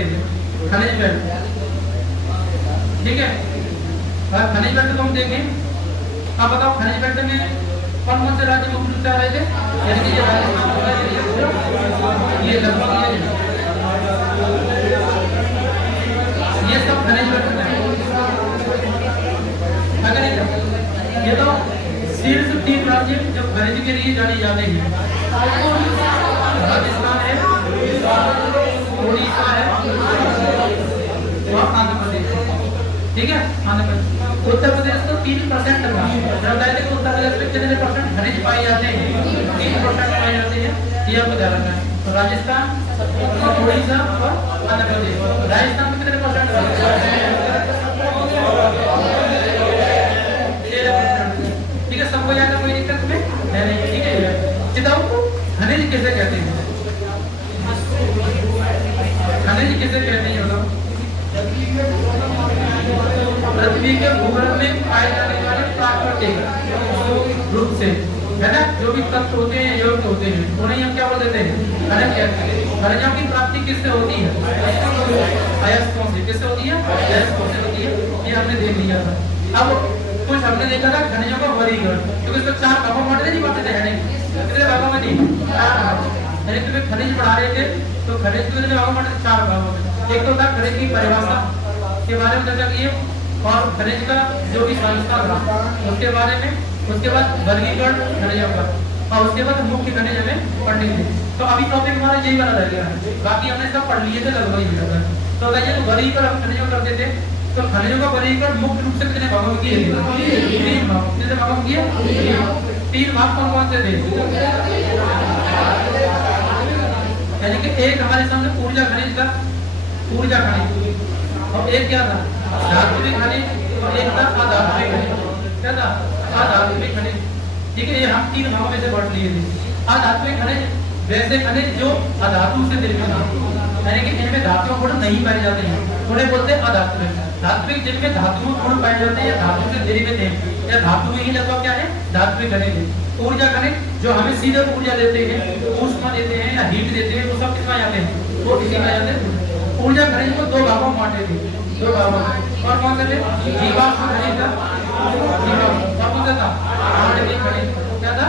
खनिज बेल्ट, ठीक है। खनिज बेल्ट को हम देखें, अब बताओ खनिज बेल्ट में कौन कौन से राज्य मुख्य रूप से आ रहे थे? यानी कि ये राजस्थान होगा, ये लगभग ये सब खनिज बेल्ट में। अगर ये तो शीर्ष 3 राज्य जो खनिज के लिए जाने जाते हैं, राजस्थान है, उड़ीसा है और आंध्र प्रदेश, ठीक है। आंध्र प्रदेश, उत्तर प्रदेश तो 3% का बताया था कि उत्तर प्रदेश में कितने परसेंट खनिज पाए जाते हैं? 3% पाए जाते हैं, ये आपको ध्यान रखना है। तो राजस्थान, उड़ीसा और आंध्र प्रदेश। राजस्थान में कितने परसेंट? 13%, ठीक है। सबको ज्यादा कोई दिक्कत में नहीं, ठीक है। बताओ खनिज किसे कहते हैं? खनिज किसे कहते हैं बताओ? पृथ्वी के भूगर्भ में पाए जाने वाले प्राकृतिक रूप से, है ना, जो भी तत्व होते हैं, यौगिक होते हैं, उन्हें हम क्या बोल देते हैं? खनिज कहते हैं। खनिजों की प्राप्ति किससे होती है? अयस्कों से। किससे होती है? अयस्कों से होती है। ये हमने देख लिया था। अब कुछ हमने देखा था खनिजों का वर्गीकरण, क्योंकि इसको 4 भागों में नहीं बांटते थे, है नहीं? कितने भागों में थी? 4 भागों। यानी तुम्हें खनिज पढ़ा रहे थे तो खनिज को कितने भागों में बांटे? 4 भागों में। एक तो था खनिज की परिभाषा के बारे में चर्चा की, और खनिज का जो भी संस्था था उसके बारे में, उसके बाद वर्गीकरण खनिजों का, और उसके बाद मुख्य खनिज हमें पढ़ने थे। तो अभी टॉपिक हमारा यही वाला रह गया है, बाकी हमने सब पढ़ लिए थे लगभग ही। तो बताइए, तो वर्गीकरण हम खनिजों करते थे, तो खनिजों का वर्गीकरण मुख्य रूप से कितने भागों में किए? 3 भाग। कितने भागों में किए? 3 भाग। कौन कौन से थे? यानी कि एक हमारे सामने ऊर्जा खनिज था, ऊर्जा खनिज, और एक क्या था? धात्विक खनिज, और एक था अधात्विक खनिज। क्या था? अधात्विक खनिज, ठीक है। ये हम 3 भागों में से बांट लिए थे। अधात्विक खनिज वैसे खनिज जो अधातु से निर्मित हैं, यानी कि इनमें धातु गुण नहीं पाए जाते हैं, उन्हें बोलते हैं अधात्विक। धात्विक जिनमें धातु गुण पाए जाते हैं, धातु से निर्मित हैं, या धातु में ही लगभग क्या है? धात्विक खनिज है। ऊर्जा खनिज जो हमें सीधे ऊर्जा देते हैं, ऊष्मा देते हैं या हीट देते हैं, वो सब किसमें आते हैं? वो इसी में आते हैं। ऊर्जा खनिज को 2 भागों में बांटे थे, 2 भागों। और कौन से थे? जीवाश्म खनिज था, और कौन सा था? आणविक खनिज। क्या था?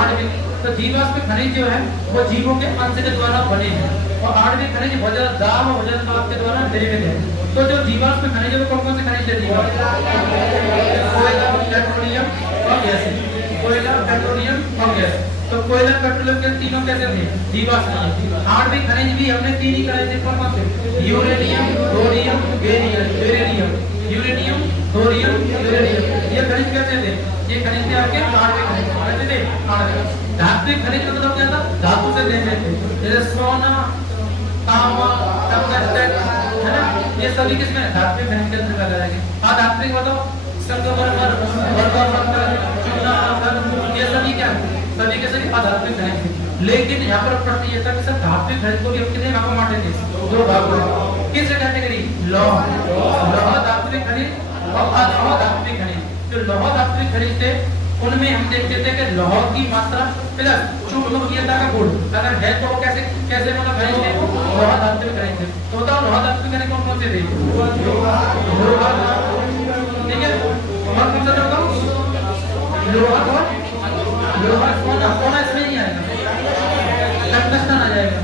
आणविक। तो जीवाश्म खनिज जो है वो जीवों के अंश के द्वारा बने हैं, और आणविक खनिज वज्र दाब और वज्रपात के द्वारा निर्मित है। तो जो जीवाश्म खनिज है वो कौन कौन से खनिज थे? कोयला, पेट्रोलियम और गैस। कोयला, पेट्रोलियम और गैस। तो कोयला, पेट्रोलियम के तीनों कैसे थे? जीवाश्म। आणविक खनिज भी हमने 3 ही कराए थे। कौन कौन से? Uranium, thorium, barium. Uranium, thorium, barium. ये खनिज कैसे थे? ये खनिज थे आपके आणविक खनिज। कैसे थे? आणविक। धात्विक खनिज का मतलब क्या था? धातु से निर्मित थे, जैसे सोना, तांबा, टंगस्टन, है ना, ये सभी किसमें? धात्विक खनिज के अंदर आ जाएंगे। अधात्विक बताओ? संगमरमर, चूना, ये सभी क्या? सभी के सभी अधात्विक खनिज। लेकिन यहाँ पर प्रश्न ये था कि सर धात्विक खनिज को भी हम कितने भागों में बांटे थे? 2 भागों में। किस कैटेगरी? लौह, लौह धात्विक खनिज और अलौह धात्विक खनिज। जो लौह धात्विक खनिज थे उनमें हम देखते थे कि लौह की मात्रा प्लस चुंबकीयता का गुण अगर है तो कैसे कैसे मतलब खनिज थे? लौह धात्विक खनिज थे। तो बताओ लौह धात्विक खनिज कौन कौन से थे? ठीक है। और कौन सा बताओ? लोहा, लोहा, सोना। सोना इसमें नहीं आएगा, टंगस्टन आ जाएगा।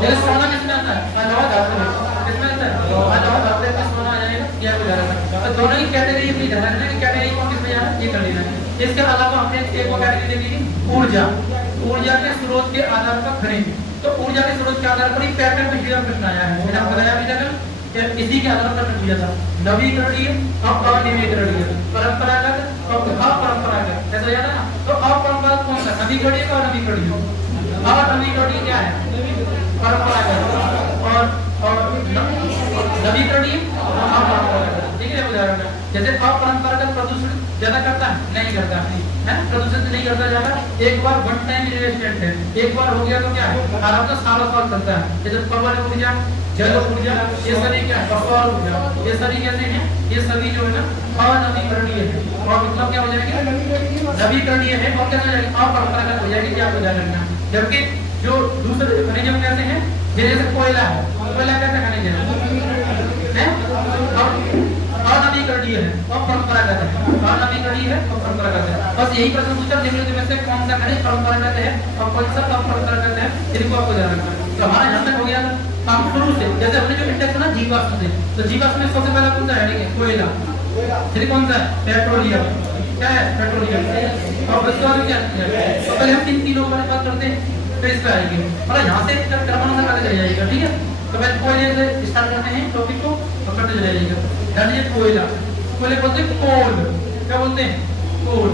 जैसे सोना किसमें आता है? अलौह धात्विक। किसमें आता है? अलौह धात्विक में सोना आ जाएगा। ये आपको ध्यान रखना। तो दोनों ही कैटेगरी अपनी ध्यान रखना कि कैटेगरी कौन किसमें जाना है, ये कर लेना है। इसके अलावा हमने एक और कैटेगरी देखी, ऊर्जा। ऊर्जा के स्रोत के आधार पर खनिज। तो ऊर्जा के स्रोत के आधार पर ही पैटर्न पिछले प्रश्न आया है, मैंने आपको बताया भी था कि इसी के आधार पर प्रश्न दिया था। नवीकरणीय और अनवीकरणीय, परंपरागत और अपरंपरागत, ऐसा याद है ना? तो अपरंपरागत कौन सा? नवीकरणीय और अनवीकरणीय। अनवीकरणीय क्या है? परंपरागत। और नवीकरणीय ठीक है। उदाहरण जैसे अपरंपरागत प्रदूषण ज्यादा करता है? नहीं करता है, प्रदूषण नहीं करता ज्यादा। एक बार वन टाइम इन्वेस्टमेंट है, एक बार हो गया तो क्या है? आराम से सालों साल चलता है। जैसे पवन ऊर्जा, जल ऊर्जा, ये सभी क्या है? सौर ऊर्जा, ये सभी कैसे हैं? ये सभी जो है ना अनवीकरणीय है। और मतलब क्या हो जाएगा? नवीकरणीय है। और क्या हो जाएगी? अपरंपरागत हो जाएगी। क्या हो जाएगा? जबकि जो दूसरे खनिज कैसे हैं? जैसे कोयला है, कोयला कैसा खनिज है? और नवीकरणीय है और परंपरागत है, और नवीकरणीय है और परंपरागत है। बस यही प्रश्न पूछा निम्नलिखित में से कौन सा खनिज परंपरागत है और कौन सा अपरंपरागत है, इनको आपको ध्यान रखना है। तो हमारा यहाँ तक हो गया था। हम शुरू से जैसे हमने जो इंडेक्स ना जीवाश्म से, तो जीवाश्म में सबसे पहला कौन सा है? कोयला। फिर कौन सा है? पेट्रोलियम। क्या है? पेट्रोलियम। और उसके बाद क्या है? तो पहले हम इन तीनों पर बात करते हैं, फिर इस पे आएंगे और यहाँ से क्रमानुसार आगे चले जाएगा। ठीक है, तो पहले कोयले से स्टार्ट करते हैं टॉपिक को और करते चले जाएगा। ध्यान दीजिए, कोयला, कोयले बोलते हैं कोल। क्या बोलते हैं? कोल।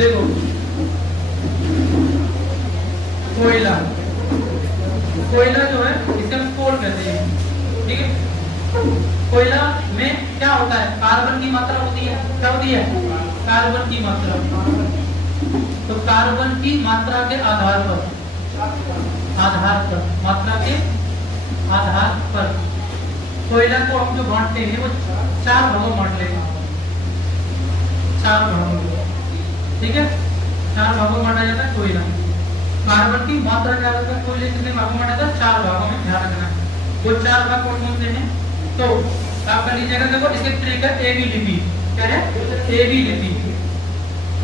देखो कोयला, कोयला जो है इसे हम कोल कहते हैं। ठीक है, कोयला में क्या होता है? कार्बन की मात्रा होती है। क्या होती है? कार्बन की मात्रा। तो कार्बन की मात्रा के आधार पर, मात्रा के आधार पर कोयला को हम जो बांटते हैं वो 4 भागों में बांट लेंगे। 4 भागों, ठीक है, 4 भागों में बांटा जाता है कोयला। कार्बन की मात्रा क्या होता है? कोयले कितने भागों में बांटा जाता है? 4 भागों में। ध्यान रखना है वो 4 भाग कौन कौन से हैं। तो आप कर लीजिएगा, देखो इसके ट्रिक है एबी लिपि। क्या है? एबी लिपि।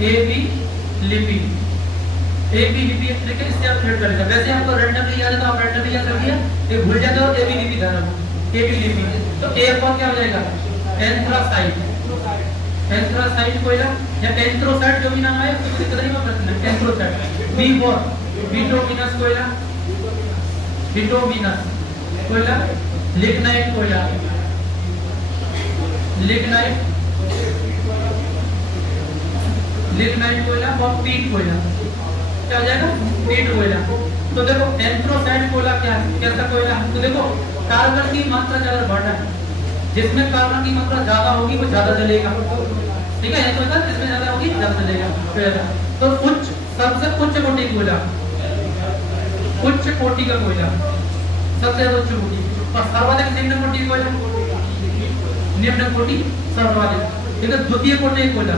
एबी लिपि, एबी लिपि ट्रिक है, इससे आप ट्रेड करेगा। वैसे आपको रैंडमली याद है तो आप रैंडमली याद रखिए, ये भूल जाते हो एबी लिपि ध्यान रखो। एबी लिपि तो ए पर क्या हो जाएगा? एंथ्रासाइट। एंथ्रासाइट कोयला या एंथ्रोसाइट जो भी नाम है उसको दिक्कत नहीं, प्रश्न है एंथ्रोसाइट। बी फॉर बिटुमिनस कोयला, बिटुमिनस कोयला। लिग्नाइट कोयला, लिग्नाइट, लिग्नाइट कोयला और पीट कोयला। क्या हो जाएगा? पीट कोयला। तो देखो एंथ्रोसाइट कोयला क्या है? कैसा कोयला? तो देखो कार्बन की मात्रा ज्यादा बढ़ना है, जिसमें कार्बन की मात्रा ज्यादा होगी वो ज्यादा जलेगा। ठीक है, ये तो होता है जिसमें ज्यादा होगी ज्यादा जलेगा। तो उच्च, सबसे उच्च कोटि कोयला, उच्च कोटि का कोयला, सबसे ज्यादा उच्च कोटि। और सर्वाधिक निम्न कोटि कोयला, निम्न कोटि सर्वाधिक। ठीक है, द्वितीय कोटि कोयला,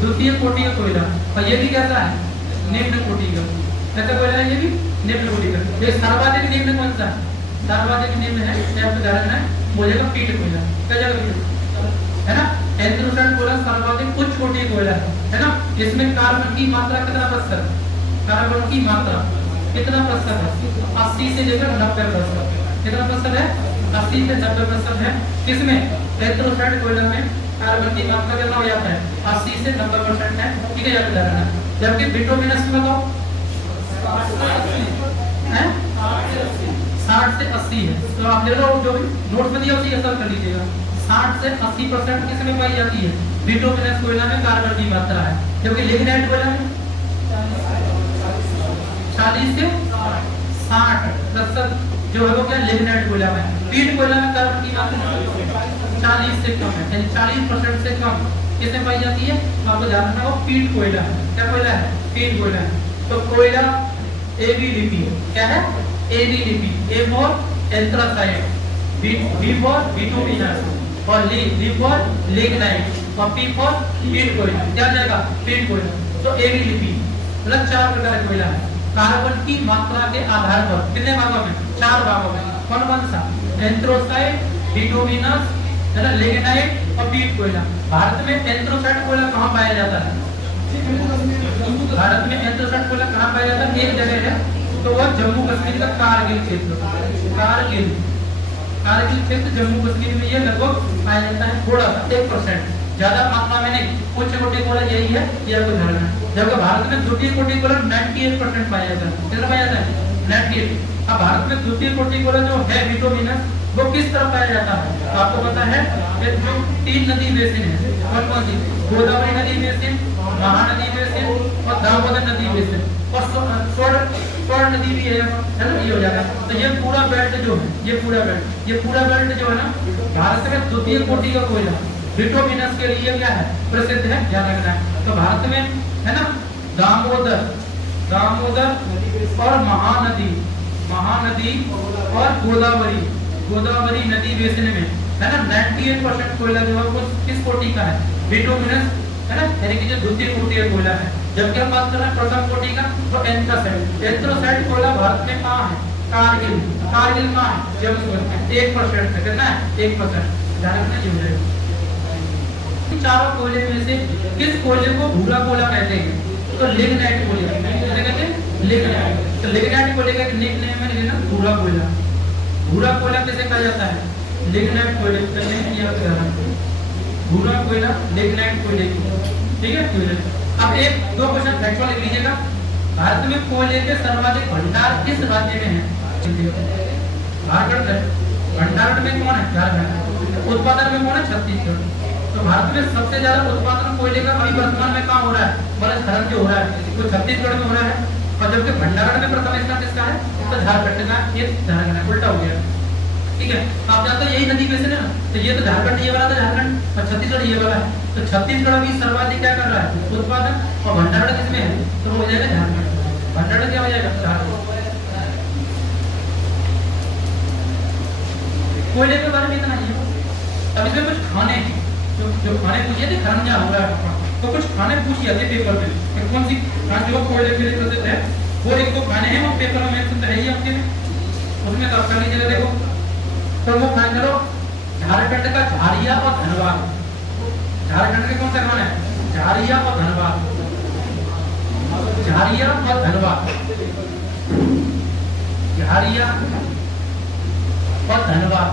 द्वितीय कोटि का कोयला। और ये भी कैसा है? निम्न कोटि का। कैसा कोयला है? ये भी निम्न कोटि का। ये सर्वाधिक निम्न कौन सा है? सर्वाधिक निम्न है, आपको ध्यान रखना है, बोलेगा पीट कोयला। क्या है ना? एंथ्रोसाइट कोयला सर्वाधिक उच्च कोटि कोयला है ना? इसमें कार्बन की मात्रा कितना प्रतिशत? कार्बन की मात्रा कितना प्रतिशत है? 80 से लेकर 90%। कितना प्रतिशत है? 80 से 90% है। किसमें? एंथ्रोसाइट कोयला में कार्बन की मात्रा कितना हो जाता है? 80 से 90% है। ठीक है, याद रखना। जबकि बिटुमिनस में बताओ है 60 से 80 है। तो आप ले लो जो भी नोट में दिया उसी असर कर लीजिएगा। 60 से 80% किसमें पाई जाती है? बिटुमिनस कोयला में कार्बन की मात्रा है। जबकि लिग्नाइट कोयला में 40 से 60% जो है वो क्या? लिग्नाइट कोयला में। पीट कोयला में कार्बन की मात्रा 40 से कम है, यानी 40% से कम किसमें पाई जाती है? तो आपको ध्यान रखना वो पीट कोयला है। क्या कोयला है? पीट कोयला है। तो कोयला एबी लिपि। क्या है? एबी लिपि। A for anthracite, B for bituminous और ली फॉर लिग्नाइट और पी फॉर पीट कोयला। क्या जाएगा? पीट कोयला। तो एबी लिपि मतलब 4 प्रकार का कोयला है। कार्बन की मात्रा के आधार पर कितने भागों में? 4 भागों में। कौन कौन सा? एंथ्रोसाइट, बिटुमिनस, है ना, लिग्नाइट और पीट कोयला। भारत में एंथ्रोसाइट कोयला कहाँ पाया जाता है? भारत में एंथ्रोसाइट कोयला कहाँ पाया जाता है? एक जगह है, तो वह जम्मू कश्मीर का कारगिल क्षेत्र। कारगिल, कारगिल क्षेत्र जम्मू कश्मीर में ये लगभग पाया जाता है। थोड़ा सा 1%, ज्यादा मात्रा में नहीं। उच्च कोटि कोयला यही है, ये आपको ध्यान रखना है। जबकि भारत में द्वितीय कोटि कोयला 98% पाया जाता है। कितना पाया जाता है? 98। अब भारत में द्वितीय कोटि कोयला जो है बिटुमिनस, वो किस तरह पाया जाता है? तो आपको पता है कि जो 3 नदी बेसिन है, कौन कौन सी? गोदावरी नदी बेसिन, महानदी बेसिन और दामोदर नदी बेसिन और स्वर्ण नदी भी है ना, ये हो जाएगा। तो ये पूरा बेल्ट जो है, ये पूरा बेल्ट जो है ना, भारत में द्वितीय कोटि का कोयला बिटुमिनस के लिए क्या है? प्रसिद्ध है, ध्यान रखना है। तो भारत में है ना दामोदर, दामोदर और महानदी, महानदी और गोदावरी, गोदावरी नदी बेसिन में है ना 98% कोयला जो है वो किस कोटि का है, बिटुमिनस है ना, यानी कि जो द्वितीय कोटि का कोयला है। जबकि हम बात कर रहे हैं प्रथम कोटि का, तो एंथ्रासाइट, एंथ्रासाइट कोयला भारत में कहाँ है, कारगिल, कारगिल कहाँ है, जम्मू में 1% है, कितना है 1%, ध्यान रखना जरूरी है। चारों कोयले में से किस कोयले को भूरा कोयला कहते हैं, तो लिग्नाइट कोयला कहते हैं, लिग्नाइट। तो लिग्नाइट कोयले का एक निकनेम है ना भूरा कोयला। भूरा कोयला किसे कहा जाता है, लिग्नाइट कोयले, भूरा कोयला लिग्नाइट कोयले, ठीक है। अब एक दो क्वेश्चन फैक्चुअल लिख लीजिएगा। भारत में कोयले के सर्वाधिक भंडार किस राज्य में है, झारखंड है। भंडारण में कौन है, झारखंड। उत्पादन में कौन है, छत्तीसगढ़। तो भारत में सबसे ज्यादा उत्पादन कोयले का अभी वर्तमान में कहाँ हो रहा है, मतलब खनन जो हो रहा है वो छत्तीसगढ़ में हो रहा है। और जबकि भंडारण में प्रथम स्थान किसका है, तो झारखंड का, ये झारखंड है, उल्टा हो गया, ठीक है। आप जानते हैं यही नदी बेसिन है ना, तो ये तो झारखंड ये वाला था झारखंड, और छत्तीसगढ़ ये वाला है। तो छत्तीसगढ़ अभी सर्वाधिक क्या कर रहा है, उत्पादन, और भंडारण किसमें है, तो हो जाएगा झारखंड। भंडारण क्या हो जाएगा, झारखंड। कोयले के बारे में इतना ही है। अब इसमें कुछ खाने, जो खाने पूछे थे, खरंजा हो रहा है, तो कुछ खाने पूछ जाते पेपर में कि कौन सी खाने जो कोयले के लिए प्रसिद्ध है, वो एक दो खाने हैं, वो पेपर में मेंशन है ही आपके में, उसमें तो कर लीजिएगा। देखो प्रमुख खाने चलो, झारखंड का झारिया और धनबाद। झारखंड के कौन सा खाना है, झारिया और धनबाद, झारिया और धनबाद, झारिया और धनबाद।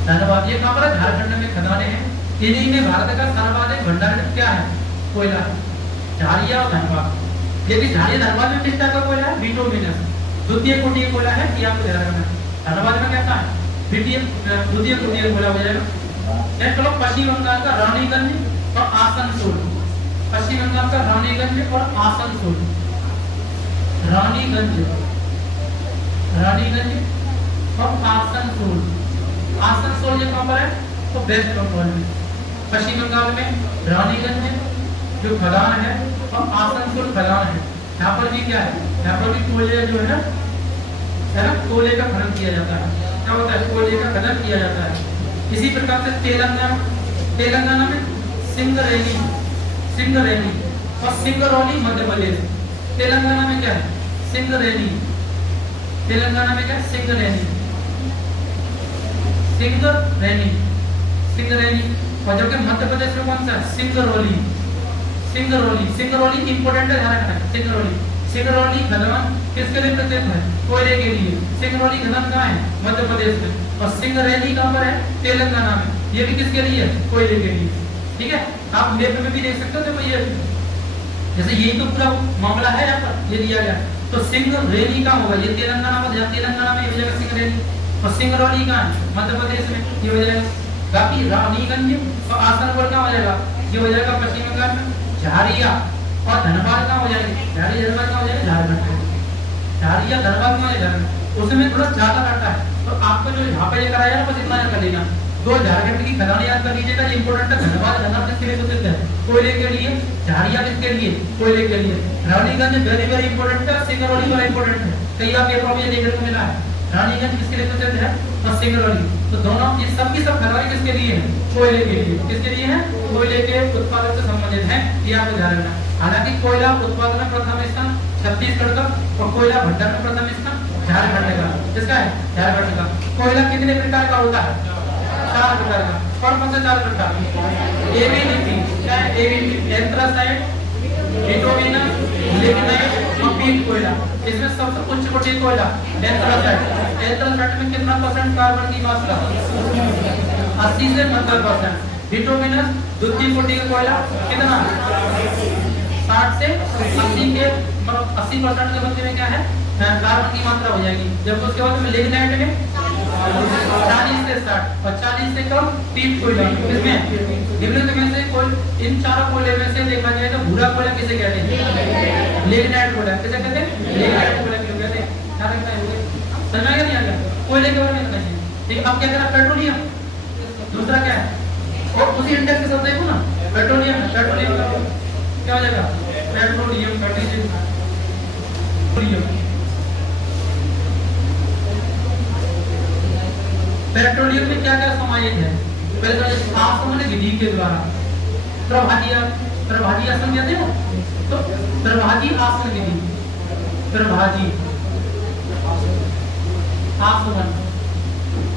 धनबाद ये कहाँ पर है, झारखंड में खदानें हैं। इन्हीं में भारत का सर्वाधिक भंडारण क्या है, कोयला, झारिया और धनबाद। लेकिन झारिया धनबाद में किस टाइप का कोयला है, बिटुमिनस, द्वितीय कोटि का कोयला है, ये आपको ध्यान रखना है। धनबाद में कैसा है, द्वितीय कोटि का कोयला हो जाएगा। चलो पश्चिम बंगाल का रानीगंज और आसनसोल, पश्चिम बंगाल का रानीगंज और आसनसोल, रानीगंज, रानीगंज और आसनसोल। आसनसोल ये कहाँ पर है, तो वेस्ट बंगाल में। पश्चिम बंगाल में रानीगंज में जो खदान है, और आसनसोल खदान है। यहाँ पर भी क्या है, यहाँ पर भी कोयले जो है ना, कोयले का खनन किया जाता है। क्या होता है, कोयले का खनन किया जाता है। इसी प्रकार से तेलंगाना में सिंगरैली, सिंगरैली और सिंगरौली मध्य प्रदेश। तेलंगाना में क्या है, सिंगरैली, तेलंगाना में क्या है, सिंगरैली, सिंगरैली, सिंगरैली। और जबकि मध्य प्रदेश में कौन सा है, सिंगरौली, सिंगरौली, सिंगरौली इंपोर्टेंट है, ध्यान रखना। सिंगरौली, सिंगरौली खदान किसके लिए प्रसिद्ध है, कोयले के लिए। सिंगरौली खदान कहाँ है, मध्य प्रदेश में। और सिंगरैली कहाँ पर है, तेलंगाना में। ये भी किसके लिए है, कोयले के लिए, ठीक है। आप मैप में भी देख सकते हो, देखो ये जैसे यही तो पूरा मामला है, यहाँ पर ये दिया गया। तो सिंगरैली कहाँ होगा, ये तेलंगाना में, तेलंगाना में ये हो जाएगा सिंगरैली। और सिंगरौली कहाँ है, मध्य प्रदेश में, ये हो जाएगा। बाकी रानीगंज और आसनसोल कहाँ हो जाएगा, ये हो जाएगा पश्चिम बंगाल में। झारिया और धनबाद कहाँ हो जाएंगे, झारिया धनबाद कहाँ हो जाएगा, झारखंड। झारिया धनबाद कहाँ हो जाएगा, उसमें थोड़ा ज्यादा रहता है। तो आपको जो यहाँ पे लेकर आया ना, बस इतना याद कर लेना। दो झारखंड की खदान याद कर लीजिएगा, इंपोर्टेंट है। धनबाद, धनबाद किसके लिए प्रसिद्ध है, कोयले के लिए। झारिया किसके लिए, कोयले के लिए। रानीगंज वेरी वेरी इंपोर्टेंट है, सिंगरौली वाला इंपोर्टेंट है, कई बार पेपर में देखने को मिला है। रानीगंज किसके लिए प्रसिद्ध है, और सिंगरौली। तो दोनों ये सब की सब खदानें किसके लिए है, कोयले के लिए। किसके लिए है, कोयले के उत्पादन से संबंधित है, ये आपको ध्यान रखना। हालांकि कोयला उत्पादन में प्रथम स्थान छत्तीसगढ़ का, और कोयला भंडारण में प्रथम स्थान झारखंड का। किसका है, झारखंड का। कोयला कितने प्रकार का होता है, 4 प्रकार का। कौन से 4 प्रकार, एबीसीडी, क्या है, एबीसीडी, एंथ्रासाइट, बिटुमिनस, लिग्नाइट और पीट कोयला। इसमें सबसे उच्च कोटि कोयला एंथ्रासाइट। एंथ्रासाइट में कितना % कार्बन की मात्रा, 80 से 90%। बिटुमिनस द्वितीय कोटि का कोयला कितना, 60 से 80 के, मतलब 80% के मध्य में क्या है, कार्बन की मात्रा हो जाएगी। जब उसके बाद में लिग्नाइट में 40 से 60 और 40 से कम पीट कोयला। इसमें निम्नलिखित में से कोई, इन चारों कोयले में से देखा जाए तो भूरा कोयला किसे कहते हैं, लिग्नाइट कोयला। किसे कहते हैं, लिग्नाइट कोयला क्यों कहते हैं, क्या लगता है, समझ में नहीं आ गया, कोयले के बारे में बताइए। ठीक है, अब क्या करा, पेट्रोलियम। दूसरा क्या है, और उसी इंडेक्स के साथ देखो ना, पेट्रोलियम, पेट्रोलियम क्या हो जाएगा, पेट्रोलियम, पेट्रोलियम पेट्रोलियम। पेट्रोलियम में क्या क्या समाहित है? पहले तो आसमन विधि के द्वारा प्रभाजी आसन कहते हैं, तो प्रभाजी आसन विधि, प्रभाजी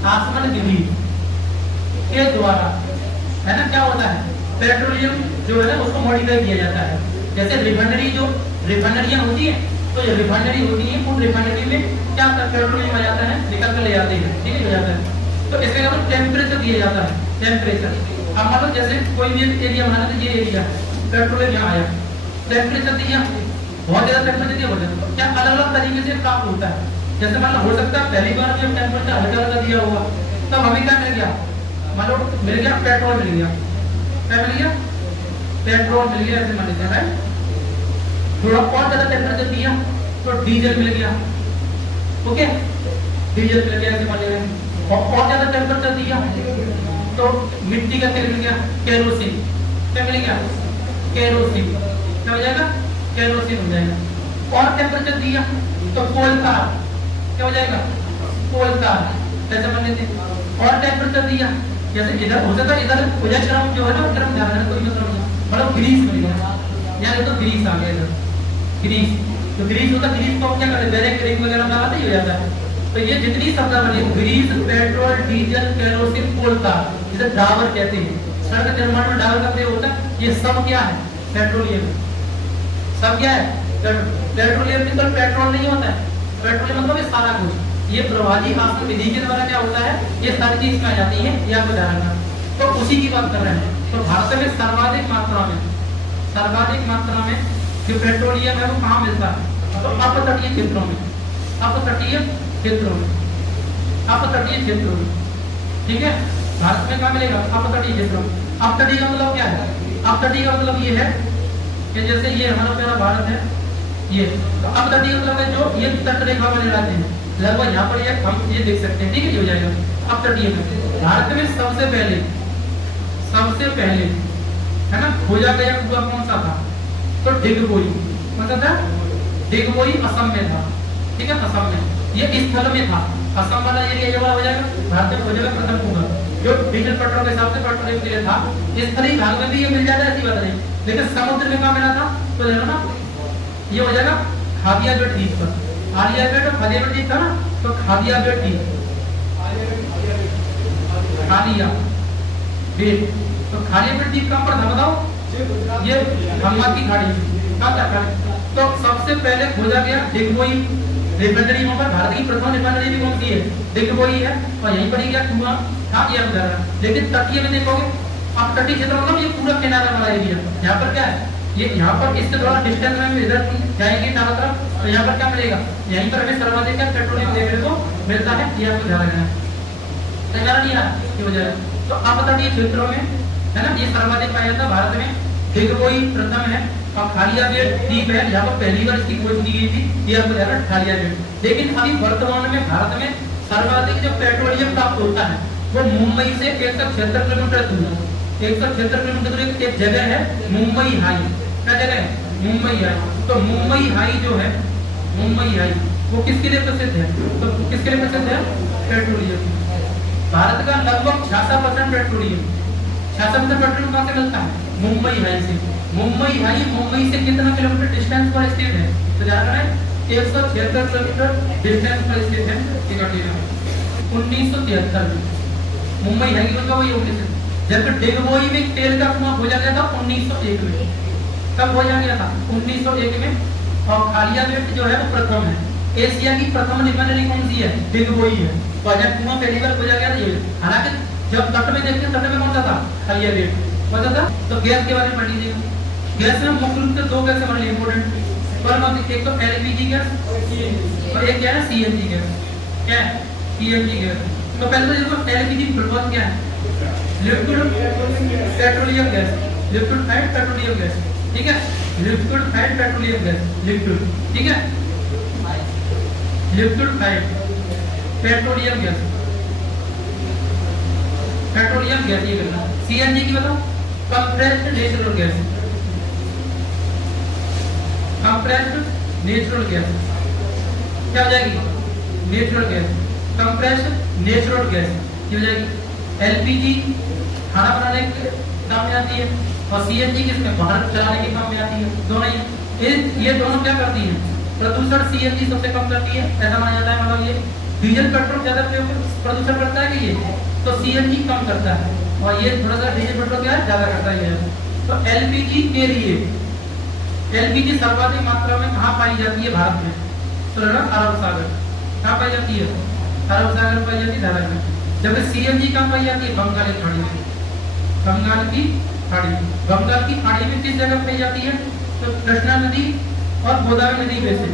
आसमन विधि के द्वारा, है ना, क्या होता है, पेट्रोलियम जो है ना उसको मॉडिफाई किया जाता है। जैसे रिफाइनरी, जो रिफाइनरियां होती है, तो ये रिफाइनरी होती है, उन रिफाइनरी में क्या होता है, पेट्रोलियम आ जाता है, निकल कर ले जाते हैं, ठीक है, हो जाता है। तो इसके बाद टेम्परेचर दिया जाता है, टेम्परेचर। अब मान लो जैसे कोई भी एरिया बनाना, तो ये एरिया पेट्रोलियम यहाँ आया, टेम्परेचर दिया, बहुत ज्यादा टेम्परेचर दिया, तो क्या अलग अलग तरीके से प्राप्त होता है। जैसे मान लो हो सकता है पहली बार जब टेम्परेचर हल्का हल्का दिया होगा, तब हमें क्या मिल गया, मान लो मिल गया पेट्रोल मिल गया, क्या मिल गया, पेट्रोल मिल गया, ऐसे मान लीजिए, राइट। थोड़ा और ज्यादा टेम्परेचर दिया तो डीजल मिल गया, ओके, डीजल मिल गया, ऐसे मान लीजिए। और ज्यादा टेम्परेचर दिया तो मिट्टी का तेल मिल गया, केरोसिन, क्या मिल गया, केरोसिन, क्या हो जाएगा, केरोसिन हो जाएगा। और टेम्परेचर दिया तो कोल तार, क्या हो जाएगा, कोल तार, ऐसे मान लीजिए। और टेम्परेचर दिया, जैसे इधर हो सकता है, इधर ओजोन जो है ना, गर्म ध्यान रखना, कोई मतलब नहीं, मतलब ग्रीस मिल गया, यानी तो ग्रीस आ गया इधर, ग्रीस। तो ग्रीस होता है, ग्रीस को हम क्या करते हैं, डायरेक्ट रिंग वगैरह लगाते ही हो जाता है। तो ये जितनी शब्द बनी, ग्रीस, पेट्रोल, डीजल, केरोसिन, कोल तार, इसे डाबर कहते हैं। सड़क निर्माण में डाबर का प्रयोग होता है, ये सब क्या है, पेट्रोलियम, सब क्या है, पेट्रोलियम। तो पेट्रोल नहीं होता है, पेट्रोलियम मतलब ये सारा कुछ। ये प्रभाजी आसन विधि के द्वारा क्या होता है, ये सारी चीज में आ जाती है, या को ध्यान रखना। तो उसी की बात कर रहे हैं। तो भारत में सर्वाधिक मात्रा में जो पेट्रोलियम है वो कहाँ मिलता है, तो अपतटीय क्षेत्रों में, अपतटीय क्षेत्रों में, अपतटीय क्षेत्रों में, ठीक है। भारत में कहाँ मिलेगा, अपतटीय क्षेत्रों में। अपतटीय का मतलब क्या है, अपतटीय का मतलब ये है कि जैसे ये हमारा प्यारा भारत है, ये तो अपतटीय मतलब है जो ये तट रेखा वाले राज्य हैं, लगभग यहाँ पर ये हम ये देख सकते हैं, ठीक है, ये हो जाएगा अपतटीय में। भारत में सबसे पहले है ना खोजा गया कुआ कौन सा था, तो डिगबोई, कौन सा था, डिगबोई असम में था, ठीक है, असम में, ये स्थल में था, असम वाला एरिया ये वाला हो जाएगा। भारत में खोजा गया प्रथम कुआ जो डीजल पेट्रोल के हिसाब से पेट्रोलियम के लिए था, स्थलीय भाग में भी ये मिल जाता है, ऐसी बात नहीं, लेकिन समुद्र में कहाँ मिला था, तो देखो ना ये हो जाएगा खादिया बेट द्वीप पर, आलिया बेट और खादिया बेट द्वीप था ना, तो खादिया बेट द्वीप, खादिया बेट, तो खादिया बेट द्वीप कहाँ पर था बताओ, ये गंगा की खाड़ी, कहाँ था खाड़ी। तो सबसे पहले खोजा गया डिगबोई रिफाइनरी, वहां पर भारत की प्रथम रिफाइनरी भी कौन सी है, डिगबोई है, और यहीं पर ही क्या कुआ था, ये उदाहरण। लेकिन तटीय में देखोगे, अब तटीय क्षेत्र मतलब ये पूरा किनारा वाला एरिया, यहाँ पर क्या है, ये यहाँ पर इससे थोड़ा डिस्टेंस में इधर जाएंगे चारों तरफ, तो यहाँ पर क्या मिलेगा, यहीं पर हमें सर्वाधिक पेट्रोलियम देखने को मिलता है, ये आपको ध्यान रखना है, नहीं है, ये हो जाएगा। तो अपतटीय क्षेत्रों में है ना, ये सर्वाधिक पाया जाता है भारत में, डिगबोई प्रथम है, और खालिया बेट द्वीप है, जहाँ पर पहली बार इसकी खोज की गई थी, ये आपको ध्यान रखना, खालिया बेट। लेकिन अभी वर्तमान में भारत में सर्वाधिक जो पेट्रोलियम प्राप्त होता है वो मुंबई से 176 किलोमीटर दूर, 176 किलोमीटर दूर एक जगह है मुंबई हाई, क्या जगह है, मुंबई हाई। तो मुंबई हाई जो है, मुंबई हाई वो किसके लिए प्रसिद्ध है, तो किसके लिए प्रसिद्ध है, पेट्रोलियम। भारत का लगभग 66% पेट्रोलियम, 66% पेट्रोलियम कहाँ से मिलता है, मुंबई हाई से। मुंबई हाई मुंबई से कितना किलोमीटर डिस्टेंस पर स्थित है, तो जाना है 176 किलोमीटर डिस्टेंस पर स्थित है, ठीक है। 1973 में मुंबई हाई की मतलब वही होगी, जबकि डिगबोई में तेल का कुआं खोजा गया था 1901 में, कब खोजा गया था, 1901 में। और खालिया बेट जो है वो प्रथम है, एशिया की प्रथम रिफाइनरी कौन सी है, डिगबोई है, तो जब कुआं पहली बार खोजा गया था ये। हालांकि जब तट में देखते तट में कौन सा था, खालिया बेट, पता था। तो गैस के बारे में पढ़ लीजिएगा, गैस में मुख्य रूप से दो गैस हमारे लिए इंपोर्टेंट, एक तो एलपीजी गैस और एक क्या है सीएनजी गैस, क्या है, सीएनजी गैस। तो पहले तो देखो एलपीजी फुल क्या है, liquid petroleum gas, liquid FIDE petroleum gas, ठीक है, liquid FIDE petroleum gas, liquid, ठीक है, liquid FIDE petroleum gas, petroleum gas ये करना। सीएनजी की बताओ, compressed natural gas, compressed natural gas, क्या हो जाएगी natural gas, compressed natural gas ये हो जाएगी। एलपीजी खाना बनाने के काम में आती है और सीएनजी किसमें बाहर चलाने के काम में आती है। दोनों ये दोनों क्या करती है प्रदूषण, सीएनजी सबसे कम करती है ऐसा माना जाता है। मतलब ये डीजल पेट्रोल ज्यादा प्रदूषण करता है कि ये तो सीएनजी कम करता है और ये थोड़ा सा डीजल पेट्रोल क्या है ज्यादा करता है। तो एलपीजी के लिए एलपीजी सर्वाधिक मात्रा में कहाँ पाई जाती है भारत में, तो अरब सागर। कहाँ पाई जाती है अरब सागर पाई जाती है भारत में। जबकि सीएनजी कहाँ पाई जाती है बंगाल की खाड़ी में। बंगाल की खाड़ी, बंगाल की खाड़ी में किस जगह पाई जाती है तो कृष्णा नदी और गोदावरी नदी बेसिन,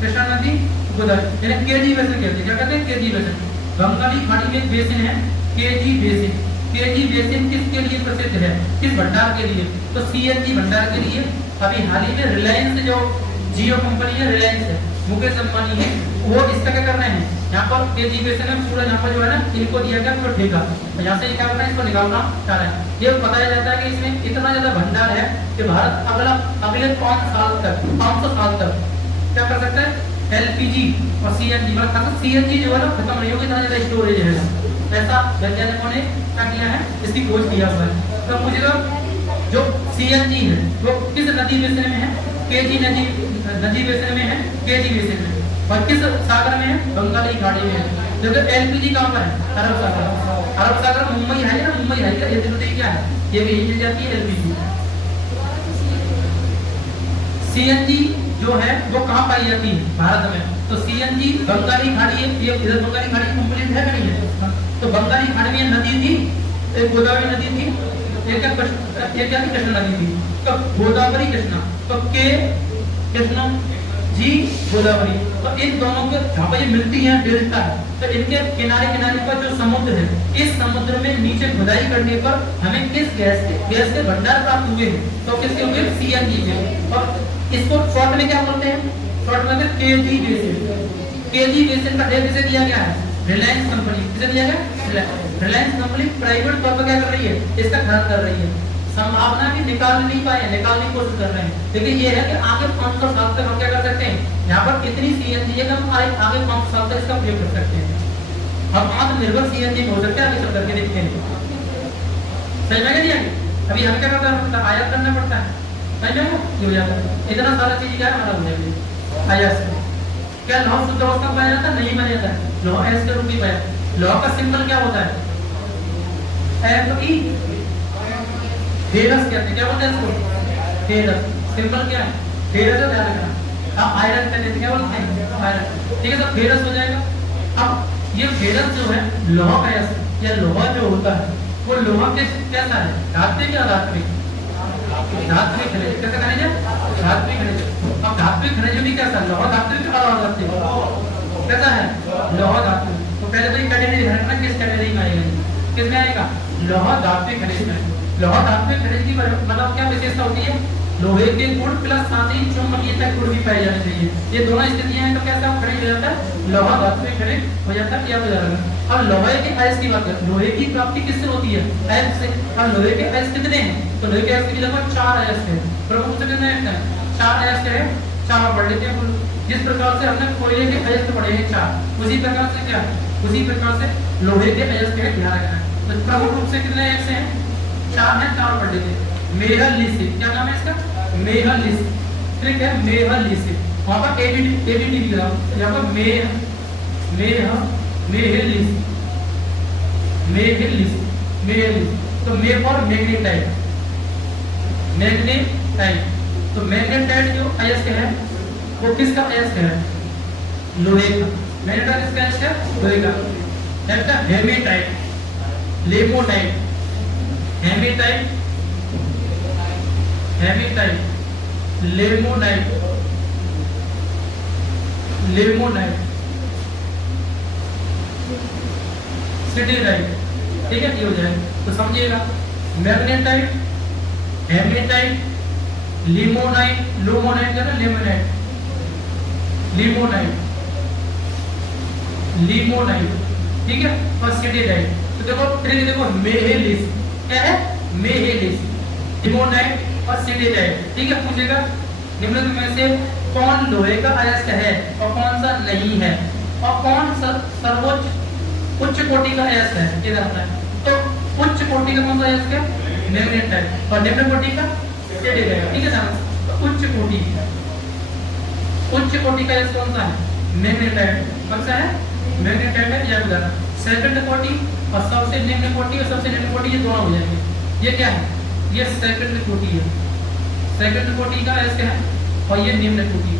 कृष्णा नदी गोदावरी यानी केजी बेसिन कहते हैं। क्या कहते हैं केजी बेसिन। बंगाली खाड़ी में एक बेसिन है केजी बेसिन। केजी बेसिन किसके लिए प्रसिद्ध है, किस भंडार के लिए तो सीएनजी भंडार के लिए। अभी हाल ही में रिलायंस जो जियो कंपनी है, रिलायंस है, मुकेश अंबानी है, वो इसका क्या कर रहे हैं यहाँ पर केजी बेसिन में पूरा यहाँ पर जो है ना इनको दिया गया पूरा ठेका, यहाँ से क्या कर रहे हैं इसको निकालना चाह रहे हैं। ये बताया जाता है कि इसमें इतना ज्यादा भंडार है कि भारत अगले 5 साल तक 500 साल तक क्या कर सकता है एलपीजी और सीएनजी मतलब सीएनजी जो है ना खत्म नहीं होगी, इतना ज्यादा स्टोरेज है ऐसा वैज्ञानिकों ने क्या किया है इसकी खोज किया हुआ है। तो मुझे जो सीएनजी है वो किस नदी बेसिन में है केजी नदी बेसिन में है, केजी बेसिन में। और किस सागर में है बंगाली खाड़ी में है। जबकि एलपीजी कहाँ पर है अरब सागर। अरब सागर मुंबई है ना, मुंबई है क्या है ये भी मिल जाती है एलपीजी। सीएनजी जो है वो कहाँ पाई जाती है भारत में, तो सीएनजी बंगाली खाड़ी है। ये इधर बंगाली खाड़ी कंप्लीट है कि नहीं है, तो बंगाली खाड़ी में नदी थी, एक गोदावरी नदी थी, एक क्या थी कृष्णा नदी थी। तो गोदावरी कृष्णा, तो के कृष्णा जी गोदावरी, तो इन दोनों के जहाँ पर ये मिलती है डेल्टा है, तो इनके किनारे किनारे पर जो समुद्र है, इस समुद्र में नीचे खुदाई करने पर हमें किस गैस के भंडार प्राप्त हुए हैं, तो किसके हुए सीएनजी के। और इसको शॉर्ट में क्या बोलते हैं, शॉर्ट में केजी बेसिन। केजी बेसिन का डेट किसे दिया गया है रिलायंस कंपनी, किसे दिया गया रिलायंस कंपनी प्राइवेट तौर पर क्या कर रही है इसका खनन कर रही है। संभावना भी निकाल नहीं पाए, निकालने की कोशिश कर रहे हैं, लेकिन ये है कि आगे 500 साल तक हम क्या कर सकते हैं यहाँ पर इतनी सीएनजी है कि हम आगे 500 साल तक इसका उपयोग कर सकते हैं। हम आत्मनिर्भर सीएनजी हो सकते हैं, आगे चल करके देखते हैं। समझ में नहीं आएगी, अभी हमें क्या करना पड़ता है आयात करना पड़ता है, समझ में ये हो जाता है। इतना सारा चीज क्या है हमारा हो जाएगा आयात से। क्या लौह शुद्ध अवस्था पाया जाता है, नहीं पाया जाता है, लौह एस के रूप में पाया। लौह का सिंबल क्या होता है Fe, फेरस कहते हैं, क्या बोलते हैं इसको फेरस। सिंबल क्या है फेरस, ध्यान रखना। अब आयरन कहते हैं, क्या बोलते हैं आयरन, ठीक है। तो फेरस हो जाएगा। अब ये फेरस जो है लोहा का या लोहा जो होता है वो लोहा के कैसा है धात्विक या अधात्विक, धात्विक खनिज, कैसा खनिज है धात्विक खनिज। अब धात्विक खनिज भी कैसा लोहा धात्विक और अधात्विक कैसा है लोहा धात्विक। तो पहले तो ये कैटेगरी ध्यान रखना किस कैटेगरी में आएगा, किसमें आएगा लोहा धात्विक खनिज में। लोहा धात्विक खनिज की मतलब क्या विशेषता होती है लोहे के गुण प्लस साथ ही चुंबकीयता गुण भी पाए जाने चाहिए। ये दोनों स्थितियां हैं तो कैसा खनिज हो जाता है लोहा धात्विक खनिज हो जाता है। याद हो जाएगा। अब लोहे के अयस्क की बात करें, लोहे की प्राप्ति किससे होती है अयस्क से। अब लोहे के अयस्क कितने हैं, तो लोहे के अयस्क लगभग 4 अयस्क है। प्रमुख से कितने हैं 4 अयस्क है, 4 पढ़ लेते हैं। जिस प्रकार से हमने कोयले के अयस्क पढ़े हैं 4, उसी प्रकार से क्या उसी प्रकार से लोहे के अयस्क है, ध्यान रखना। तो प्रमुख रूप से कितने अयस्क हैं 4 हैं, 4 पढ़ लेते हैं। मेहलिसिस, क्या नाम है इसका मेहलिसिस, ठीक है मेहलिसिस। वहां पर एडीटी लिखा यहाँ पर मेहलिस। तो मे फॉर मैग्नेटाइट, तो मैग्नेटाइट जो अयस्क है वो किसका अयस्क है लोहे का। मैग्नेटाइट किसका अयस्क है लोहे का। नेक्स्ट है हेमेटाइट, लेमोनाइट, हेमेटाइट, लेमोनाइट, सिटीराइट, ठीक है ये हो जाए तो समझिएगा। मैग्नेटाइट, हेमेटाइट, लिमोनाइट, लूमोनाइट है ना लिमोनाइट, ठीक है। और सिटीराइट। तो देखो ट्रिक देखो मेहेलिस, क्या है मेहेलिस, लिमोनाइट और सिटीराइट, ठीक है। पूछेगा निम्न में से कौन लोहे का अयस्क है और कौन सा नहीं है, और कौन सा सर्वोच्च उच्च कोटि का अयस्क है, ये जानना है। तो उच्च कोटि का कौन सा अयस्क है, मैग्नेटाइट, और निम्न कोटि का टेडिडाइट, ठीक है ना। तो उच्च कोटि का अयस्क कौन सा है, मैग्नेटाइट, कौन सा है, मैग्नेटाइट है, याद रखना। सेकंड कोटि और सबसे निम्न कोटि और सबसे निम्न कोटि ये दोनों हो जाएंगे। ये क्या है, ये सेकंड कोटि है, सेकंड कोटि का अयस्क है, और ये निम्न कोटि,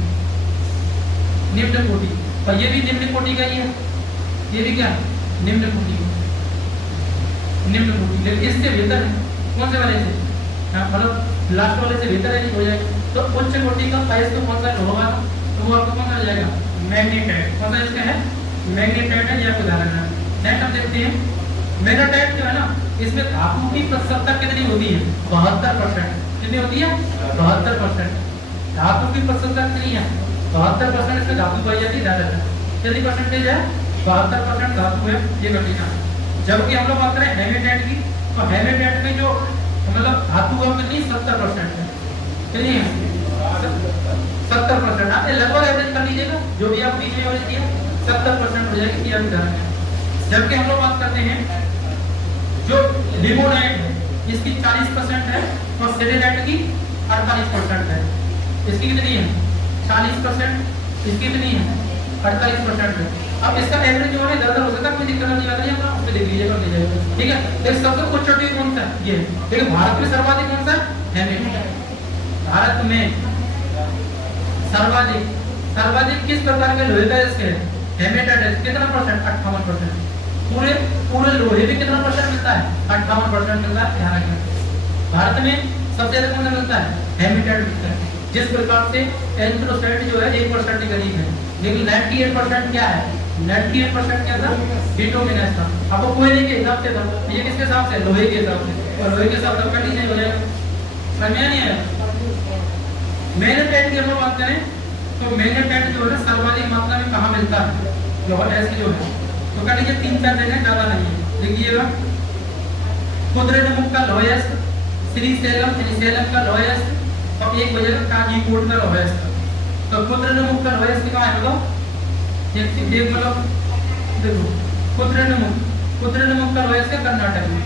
निम्न कोटि, और ये भी निम्न कोटि का ही है, ये भी क्या है, निम्न कोटि, निम्न कोटि, लेकिन इससे बेहतर है, कौन से वाले से, मतलब लास्ट वाले से बेहतर है, हो जाएगा। तो उच्च कोटि का अयस्क कौन सा होगा, तो वो आपको कौन सा हो जाएगा, मैग्नेटाइट, कौन सा इसका है, मैग्नेटाइट है, ये आपको ध्यान रखना है। नेक्स्ट हम देखते हैं, मैग्नेटाइट जो है ना, इसमें धातु की प्रतिशतता कितनी होती है, 72%, कितनी होती है, 72%, धातु की प्रतिशतता कितनी है, 72% इसमें धातु पाई जाती है, ध्यान रखना, कितनी परसेंटेज है, 72% धातु है, ये कर लेना। जबकि हम लोग बात करें हेमेटाइट की, तो हेमेटाइट में जो मतलब धातु है कितनी, 70% है, कितनी है, 70%। आप लगभग एवरेज कर लीजिएगा, जो भी आप पीछे एवरेज किया 70% हो जाएगी, ये ध्यान रखना। जबकि हम लोग बात करते हैं जो लिमोनाइट है, इसकी 40% है, और सेलेनाइट की 48% है, इसकी कितनी है, 40%, इसकी कितनी है, 48% है। अब इसका एवरेज जो है ज्यादा हो सकता है, कोई दिक्कत नहीं आता है, आप उसमें देख लीजिएगा, ले जाएगा, ठीक है। तो सबसे उच्च कोटि कौन सा है, ये, लेकिन भारत में सर्वाधिक कौन सा है, भारत में सर्वाधिक किस प्रकार के लोहे का अयस्क है, हेमेटाइट है, कितना परसेंट, 58%, पूरे लोहे में कितना परसेंट मिलता है, 58% मिलता है, ध्यान रखना। भारत में सबसे ज्यादा कौन सा मिलता है, हेमेटाइट मिलता है। जिस प्रकार से एंथ्रासाइट जो है 1% के करीब है, लेकिन 98% क्या है, 98% क्या था, बिटुमिनस था। आपको कोयले के हिसाब से था, ये किसके हिसाब से, लोहे के हिसाब से, और लोहे के हिसाब से कंडीशन हो जाएगा, समझ में नहीं आया। मैग्नेटाइट की हम बात करें तो मैग्नेटाइट जो है सर्वाधिक मात्रा में कहाँ मिलता है, लोहा ऐसे जो है, तो कह लीजिए 3-4 देने ज्यादा नहीं है, देखिएगा। कुद्रेमुख का लोहा अयस्क, श्रीशैलम का लोहा अयस्क, और एक वजह काजीकोट का लोहा अयस्क। तो कुद्रेमुख का लोहा अयस्क कहाँ है, मतलब एक मतलब देखो, कुद्रेमुख का लोहा अयस्क कर्नाटक में,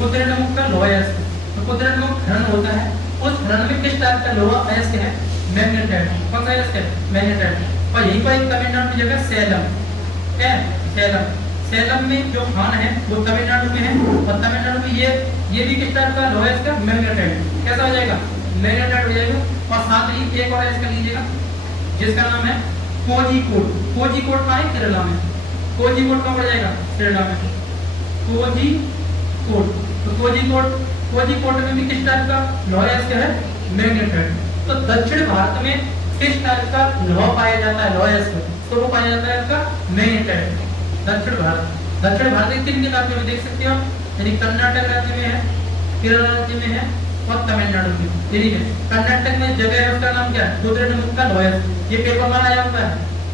कुद्रेमुख का लोहा अयस्क। तो कुद्रेमुख खनन होता है, उस खनन में किस टाइप का लोहा अयस्क है, मैग्नेटाइट, कौन सा अयस्क है, मैग्नेटाइट। और यहीं पर एक तमिलनाडु की जगह सैलम, क्या है, सैलम में जो खान है वो तमिलनाडु में है, और तमिलनाडु में ये भी किस टाइप का लोहा अयस्क, मैग्नेटाइट, कैसा हो जाएगा, मैग्नेटाइट हो जाएगा। और साथ ही एक और अयस्क लीजिएगा जिसका नाम है कोझिकोड। कोझिकोड का है केरला में, कोझिकोड का पड़ जाएगा केरला में, कोझिकोड। तो कोझिकोड में भी किस टाइप का लोहा अयस्क है, मैग्नेटाइट। तो दक्षिण भारत में किस टाइप का लोहा पाया जाता है, लोहा अयस्क, तो वो पाया जाता है इसका मैग्नेटाइट। दक्षिण भारत के 3 राज्यों में देख सकते हो, यानी कर्नाटक राज्य में है, केरल राज्य में है, और तमिलनाडु में। ठीक है, कर्नाटक में जगह है, उसका नाम क्या है, कुद्रेमुख का लोहा अयस्क। ये पेपर में आया हुआ है,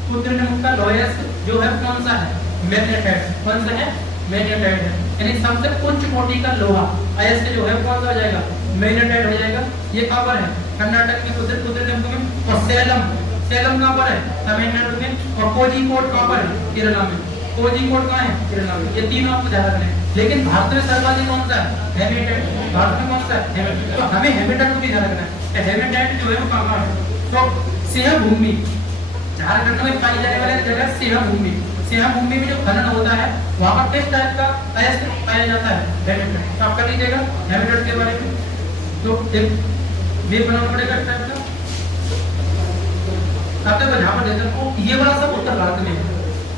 कुद्रेमुख का लोहा अयस्क जो है कौन सा है, मैग्नेटाइट, कौन सा है, मैग्नेटाइट है। यानी सबसे उच्च कोटि का लोहा अयस्क जो है कौन सा हो जाएगा, मैग्नेटाइट हो जाएगा। ये कहाँ पर है, कर्नाटक में, कुद्रेमुख में, और सैलम कहाँ पर है, तमिलनाडु में, और कोझिकोड कहाँ पर है, केरला में। कोझिकोड कहाँ है, केरला में। ये तीनों आपको ध्यान रखने हैं। लेकिन भारत में सर्वाधिक कौन सा है, हेमेटाइट। भारत में कौन सा है, हेमेटाइट। तो हमें हेमेटाइट को भी ध्यान रखना है। हेमेटाइट जो है वो कहाँ है, तो सिंह भूमि, झारखंड में पाई जाने वाली जगह सिंह भूमि में जो खनन होता है वहाँ पर किस टाइप का अयस्क पाया जाता है, हेमेटाइट। तो आप कर लीजिएगा हेमेटाइट के बारे में। तो एक ये बनाना पड़ेगा इस टाइप का। आप देखो यहाँ पर देखो, ये वाला सब उत्तर भारत में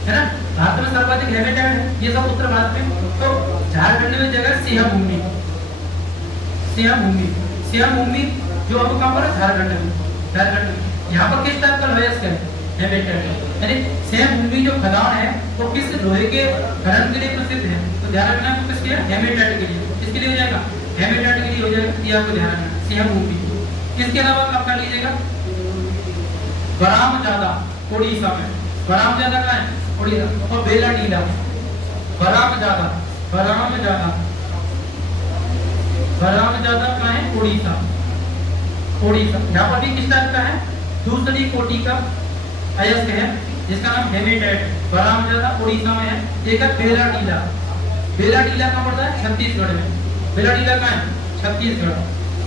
है ना, भारत में सर्वाधिक हेमेटाइट है, ये सब उत्तर भारत में। तो झारखंड में जगह सिंह भूमि जो अब कहाँ पर है, झारखंड में। यहाँ पर किस टाइप का लोहा अयस्क है, हेमेटाइट। यानी सिंह भूमि जो खदान है वो किस लोहे के खनन के लिए प्रसिद्ध है, तो ध्यान रखना है किसके लिए, हेमेटाइट के लिए। किसके लिए हो जाएगा, हेमेटाइट के लिए हो जाएगा, ये आपको ध्यान रखना है, सिंह भूमि। इसके अलावा आप कर लीजिएगा बरामजादा, उड़ीसा में। बरामजादा कहाँ है, उड़ीसा। और बेला नीला, बरामजादा कहाँ है, उड़ीसा। ओडिशा। यहाँ पर भी किस टाइप का है, दूसरी कोटि का अयस्क है जिसका नाम हेमेटाइट, बरामजादा उड़ीसा में है। एक है बेलाडीला। बेलाडीला कहाँ पड़ता है, छत्तीसगढ़ में। बेलाडीला कहाँ है, छत्तीसगढ़।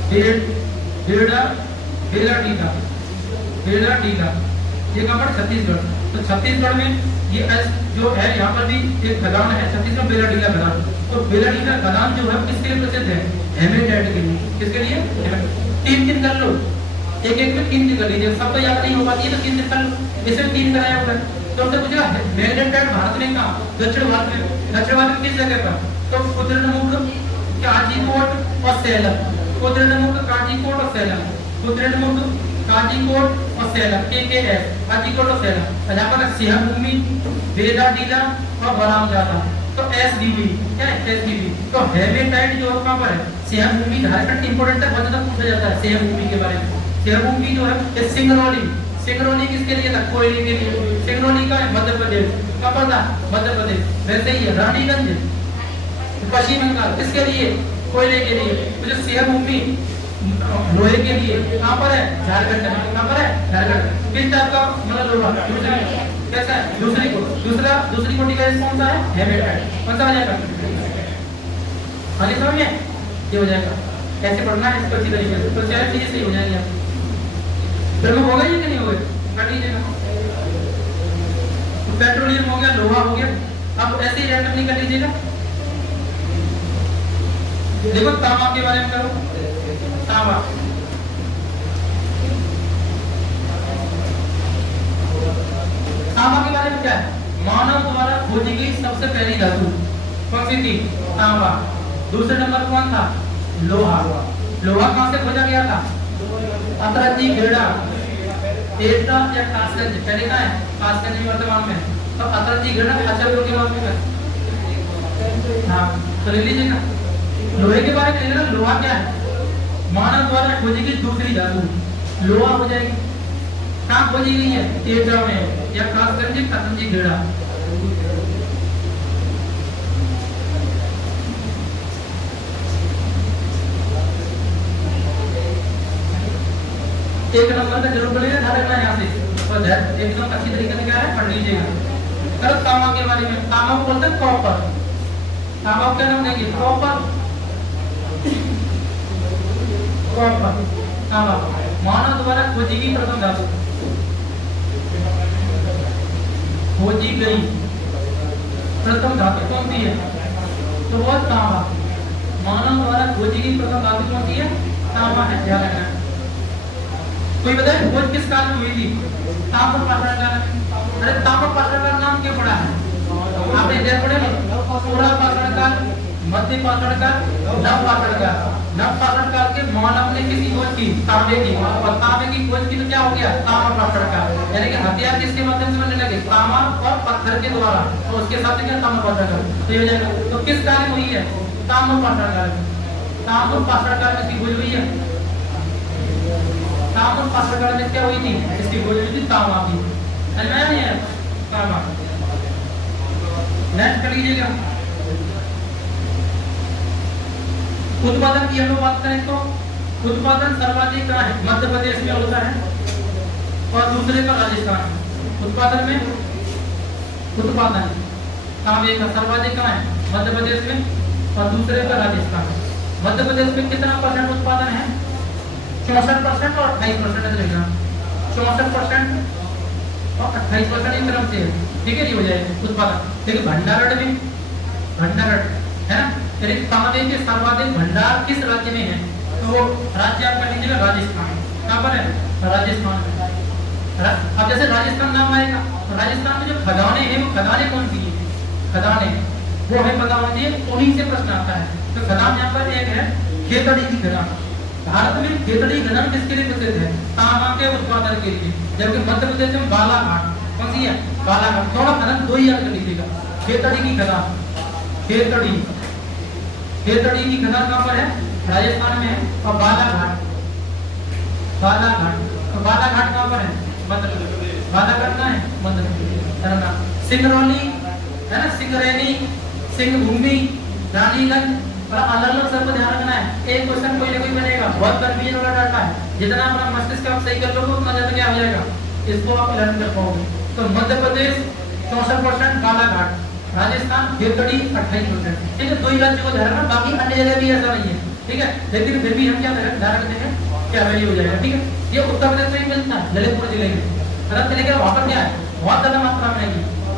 बेलाडीला, बेलाडीला ये कहाँ पर, छत्तीसगढ़। तो छत्तीसगढ़ में ये जो है, यहाँ पर भी एक खदान है छत्तीसगढ़, बेलाडीला खदान। तो बेलाडीला खदान जो है किसके लिए प्रसिद्ध है, हेमेटाइट के लिए। किसके लिए, तीन कर लो, एक में तीन कर लीजिए, सब तो याद नहीं हो पाती है तो तीन कर लो, इसमें 3 कराया हुआ है। तो हमसे पूछेगा मैग्नेटाइट भारत में कहाँ, दक्षिण भारत में। दक्षिण भारत में किस जगह पर, तो कुद्रेमुख, काजीकोट और सैलम। कुद्रेमुख, काजीकोट और सैलम। कुद्रेमुख, काजीकोट और सैलम, KKS, काजीकोट और सैलम। यहाँ पर सिंहभूमि, बेलाडीला और बरामजादा। तो SBB क्या है, SBB। तो हेमेटाइट जो कहाँ पर है, सिंहभूमि, झारखंड। इंपोर्टेंट है, बहुत ज्यादा पूछा जाता है सिंहभूमि के बारे में। सिंहभूमि जो है सिंगरौली। सिंगरौली किसके लिए था, कोयले के लिए। सिंगरौली का है मध्य प्रदेश, कहाँ पर था, मध्य प्रदेश। वैसे ही है रानीगंज पश्चिम बंगाल, किसके लिए, कोयले के लिए। तो जो सिंहभूमि लोहे के लिए कहाँ पर है, झारखंड में। कहाँ पर है, झारखंड। किस टाइप का मतलब लोहा, कैसा है, दूसरी कोटि का कौन सा है, हेमेटाइट। कौन सा हो जाएगा, आगे समझ में ये हो जाएगा। कैसे पढ़ना है इसको अच्छी तरीके से, तो सारी चीजें सही हो जाएंगी आपकी। प्रमुख हो गए कि नहीं हो गए, कर लीजिएगा। तो पेट्रोलियम हो गया, लोहा हो गया। अब ऐसे ही रैंडम नहीं कर लीजिएगा। देखो तांबा के बारे में करो, तांबा। तांबा के बारे में क्या है, मानव द्वारा खोजी गई सबसे पहली धातु कौन सी थी, तांबा। दूसरे नंबर कौन था, लोहा। लोहा कहां से खोजा गया था, अतरंजी खेड़ा, एटा या कासगंज। पहले कहां है, कासगंज वर्तमान में। तो अतरंजी खेड़ा अचल के बाद में। हाँ तो ले लीजिएगा। लोहे के बारे में लेना, लोहा क्या है, मानव द्वारा खोजी गई दूसरी धातु लोहा हो जाएगी। कहाँ खोजी गई है, एटा में या कासगंज, अतरंजी खेड़ा। एक नंबर का जरूर बोलिएगा, ध्यान रखना यहाँ से, और एकदम अच्छी तरीके से क्या है पढ़ लीजिएगा। चलो तांबा के बारे में, तांबा को बोलते हैं कॉपर। तांबा क्या नाम देंगे, कॉपर। कॉपर तांबा मानव द्वारा खोजी गई प्रथम धातु, खोजी गई प्रथम धातु कौन सी है, तो वो तांबा। मानव द्वारा खोजी गई प्रथम धातु कौन सी है, तांबा है, ध्यान रखना। कोई बताए खोज किस काल में हुई थी, ताम्रपाषाण काल में। अरे ताम्रपाषाण का नाम क्यों पड़ा है, आपने इधर पढ़े ना, पुरापाषाण काल, मध्यपाषाण काल, नवपाषाण काल। नवपाषाण काल के मानव ने किसी खोज की, तांबे की, और तांबे की खोज की तो क्या हो गया, ताम्रपाषाण काल। यानी कि हथियार किसके माध्यम से बनने लगे, तांबा और पत्थर के द्वारा, तो उसके साथ क्या ताम्रपाषाण काल। तो ये हो जाएगा, तो किस काल में हुई है, ताम्रपाषाण काल में। ताम्रपाषाण काल में इसकी खोज हुई है। ताम्रपाषाण काल में क्या हुई थी, इसकी खोज हुई थी तांबा की। समझ में आया नहीं है, तांबा। नेक्स्ट कर लीजिएगा। उत्पादन की हम लोग बात करें तो उत्पादन सर्वाधिक कहाँ है, मध्य प्रदेश में होता है और दूसरे का राजस्थान। उत्पादन में उत्पादन तांबे का सर्वाधिक कहाँ है, मध्य प्रदेश में और दूसरे का राजस्थान। मध्य प्रदेश में कितना % उत्पादन है, 64% और 28% रहेगा। 64% और 28% एक तरफ से, ठीक है, ये हो जाएगा उत्पादन। देखिए भंडारण में, भंडारण है ना, यानी तांबे के सर्वाधिक भंडार किस राज्य में है, तो वो राज्य आपका लीजिएगा राजस्थान। कहाँ पर है, राजस्थान में। अब जैसे राजस्थान नाम आएगा तो राजस्थान में जो खदानें हैं वो खदानें कौन सी है, खदानें वो हमें पता होती है, उन्हीं से प्रश्न आता है। तो खदान यहाँ पर एक है खेतड़ी की खदान। भारत में खेतड़ी खदान किसके लिए प्रसिद्ध है, तांबा के उत्पादन के लिए। जबकि मध्य प्रदेश में बालाघाट कौन सी है, बालाघाट। थोड़ा खदान दो ही याद कर लीजिएगा, खेतड़ी की खदान, खेतड़ी, खेतड़ी की खदान कहाँ पर है, राजस्थान में है। और बालाघाट, बालाघाट, तो बालाघाट कहाँ पर है, मध्य प्रदेश। बालाघाट कहाँ है, मध्य प्रदेश। सिंगरौली है ना, सिंगरैनी, सिंहभूमि, रानीगंज, और अलग अलग सबको ध्यान रखना है। एक क्वेश्चन कोई ना कोई बनेगा, बहुत कंफ्यूजन वाला डाटा है, जितना अपना मस्तिष्क आप सही कर लोगे उतना ज्यादा क्या हो जाएगा, इसको आप लर्न कर पाओगे। तो मध्य प्रदेश 64%, बालाघाट, राजस्थान हिरकड़ी 28%, ठीक है। दो ही राज्यों को ध्यान रखना, बाकी अन्य जगह भी ऐसा नहीं है, ठीक है। लेकिन फिर भी हम क्या ध्यान रखते हैं, क्या वैल्यू हो जाएगा, ठीक है। ये उत्तर प्रदेश में ही मिलता है, ललितपुर जिले में, रक्त लेकर वहां पर क्या है, बहुत ज्यादा मात्रा में है,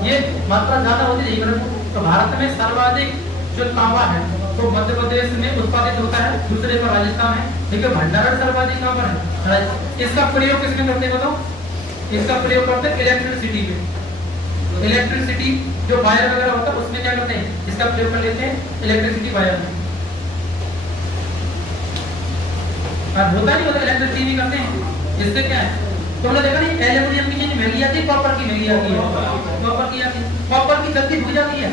ये मात्रा ज्यादा होती है। तो भारत में सर्वाधिक जो तांबा है तो मध्य प्रदेश में उत्पादित होता है, दूसरे पर राजस्थान है, ठीक है। भंडारण सर्वाधिक कहां पर है, इसका प्रयोग किसमें करते हैं बताओ, इसका प्रयोग करते हैं इलेक्ट्रिसिटी में। इलेक्ट्रिसिटी जो वायर वगैरह होता है उसमें क्या करते हैं, इसका प्रयोग कर लेते हैं इलेक्ट्रिसिटी वायर में। और होता नहीं होता, इलेक्ट्रिसिटी भी करते हैं, इससे क्या है, तुमने देखा नहीं एल्युमिनियम की चीज महंगी आती है, कॉपर की महंगी आती है, कॉपर की आती है, कॉपर की जल्दी भूल जाती है,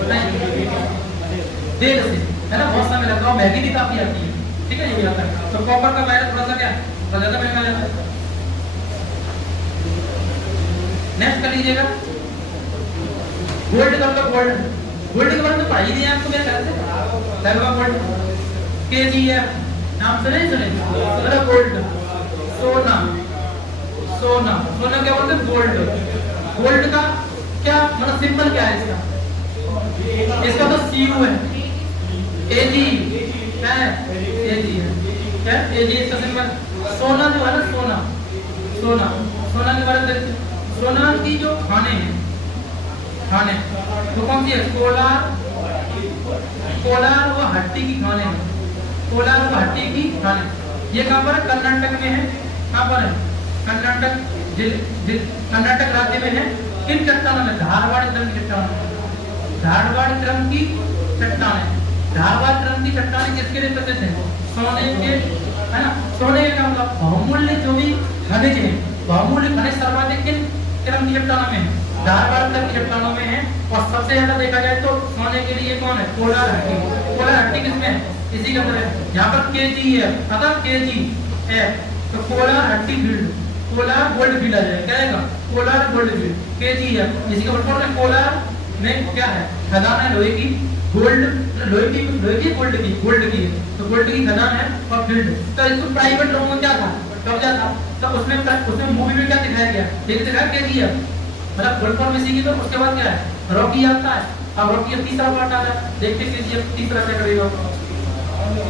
बताइए देर से, है ना, बहुत समय लगता है, महंगी भी काफी आती है, ठीक है। ये भी आता है, तो कॉपर का वायर थोड़ा सा क्या ज्यादा महंगा जाता है। नेक्स्ट कर लीजिएगा गोल्ड का, गोल्ड, गोल्ड के बारे में पढ़ाई दिया आपको मेरे ख्याल से, लगभग गोल्ड KGF नाम सुने सुने, गोल्ड, सोना, सोना, सोना क्या बोलते हैं, गोल्ड। गोल्ड का क्या मतलब सिंबल क्या है इसका, इसका तो CU है, AG क्या है, AG है, क्या AG इसका सिंबल। सोना जो है ना, सोना, सोना, सोना के बारे में देखते हैं। सोना की जो खाने हैं, खाने तो कौन सी है, कोलार, कोलार वो हड्डी की खाने हैं, कोलार वो हड्डी की खाने। ये कहाँ पर है, कर्नाटक में है, कहाँ पर है, कर्नाटक कर्नाटक राज्य में है। किन चट्टानों में, धारवाड़ क्रम की चट्टान, धारवाड़ क्रम की चट्टानें, धारवाड़ क्रम की चट्टानें किसके लिए प्रसिद्ध है, सोने के, है ना। सोने का मतलब बहुमूल्य जो भी खनिज है, बहुमूल्य खनिज सर्वाधिक किन क्रम की चट्टानों में है, धारवाड़ क्रम की चट्टानों में है। और सबसे ज्यादा देखा जाए तो सोने के लिए कौन है, कोलार हड्डी, कोलार हड्डी किसमें है, इसी के अंदर है। यहाँ पर KGF, अगर KGF तो कोलार हड्डी फील्ड, कोलार गोल्ड फील्ड आ जाएगा, क्या आएगा, कोलार गोल्ड फील्ड, KGF। इसी का मतलब कोलार में क्या है, खदान है लोहे की, गोल्ड, लोहे की, गोल्ड की, गोल्ड की है, तो गोल्ड की खदान है और फील्ड। तो इसको प्राइवेट लोगों में क्या था, कब्जा था, तो उसमें मूवी में क्या दिखाया गया, ये दिखाया KGF, मतलब गोल्ड फॉर मिसी की। तो उसके बाद क्या है, रॉकी आता है, अब रॉकी अब तीसरा पार्ट आ रहा है, देखते KGF तीसरा क्या करेगा।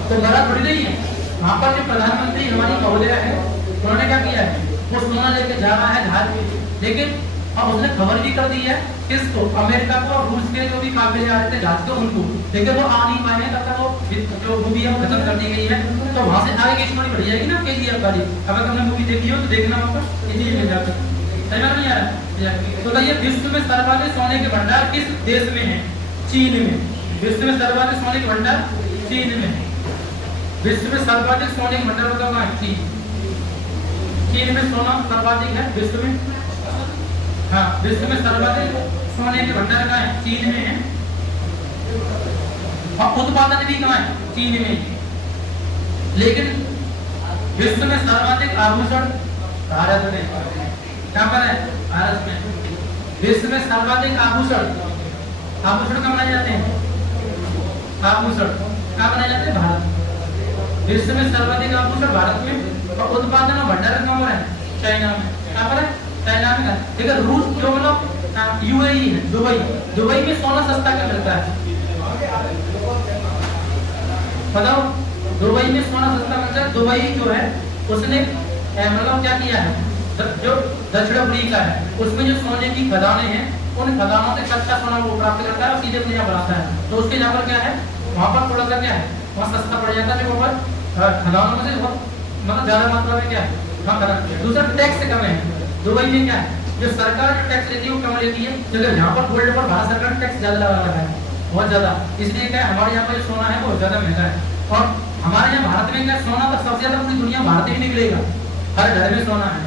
तो बड़ा थोड़ी नहीं है, वहां पर जो प्रधानमंत्री हमारी महोदय है, उन्होंने क्या किया है, वो सोना लेके जा रहा है जहाज पे, लेकिन अब उसने खबर भी कर दी है किसको, अमेरिका को, और रूस के जो भी काफिले आ रहे थे जहाज के उनको, लेकिन वो आ नहीं पाए हैं, तब तक वो जो मूवी है वो खत्म कर दी गई है। तो वहां से आगे की स्टोरी बढ़ जाएगी ना KGF वाली। अगर तुमने मूवी देखी हो तो देखना, वापस इसी मिल जाती है, समझ में नहीं आ रहा। तो ये विश्व में सर्वाधिक सोने के भंडार किस देश में है, चीन में। विश्व में सर्वाधिक सोने के भंडार चीन में, विश्व में सर्वाधिक सोने के भंडार बताओ कहाँ, चीन, चीन में सोना सर्वाधिक है विश्व में, हाँ विश्व में सर्वाधिक सोने के भंडार कहाँ है, चीन में है। और उत्पादन भी कहाँ है, चीन में। लेकिन विश्व में सर्वाधिक आभूषण भारत में, कहाँ पर है, भारत में। विश्व में सर्वाधिक आभूषण, आभूषण कहाँ बनाए जाते हैं, आभूषण कहाँ बनाए जाते हैं, भारत। विश्व में सर्वाधिक आभूषण भारत में, और उत्पादन और भंडारण कहाँ पर है, चाइना में। कहाँ पर है, चाइना में। लेकिन रूस जो मतलब UAE है, दुबई, दुबई में सोना सस्ता क्या मिलता है, बताओ, दुबई में सोना सस्ता मिलता है। दुबई जो है उसने मतलब क्या किया है, जो दक्षिण अफ्रीका है उसमें जो सोने की खदानें हैं, उन खदानों से कच्चा सोना वो प्राप्त करता है और सीधे अपने यहाँ बनाता है। तो उसके यहाँ पर क्या है, वहाँ पर थोड़ा सा क्या है, वहाँ सस्ता पड़ जाता है, वहाँ पर खदानों में से बहुत मतलब ज्यादा मात्रा में क्या है, वहाँ खदान। दूसरा टैक्स कम है दुबई में, क्या है जो सरकार जो टैक्स लेती है वो कम लेती है, जबकि यहाँ पर गोल्ड पर भारत सरकार टैक्स ज्यादा लगा रहा है, बहुत ज्यादा। इसलिए क्या है, हमारे यहाँ पर जो सोना है वो ज्यादा महंगा है। और हमारे यहाँ भारत में क्या, सोना तो सबसे ज्यादा पूरी दुनिया भारत ही निकलेगा, हर घर में सोना है।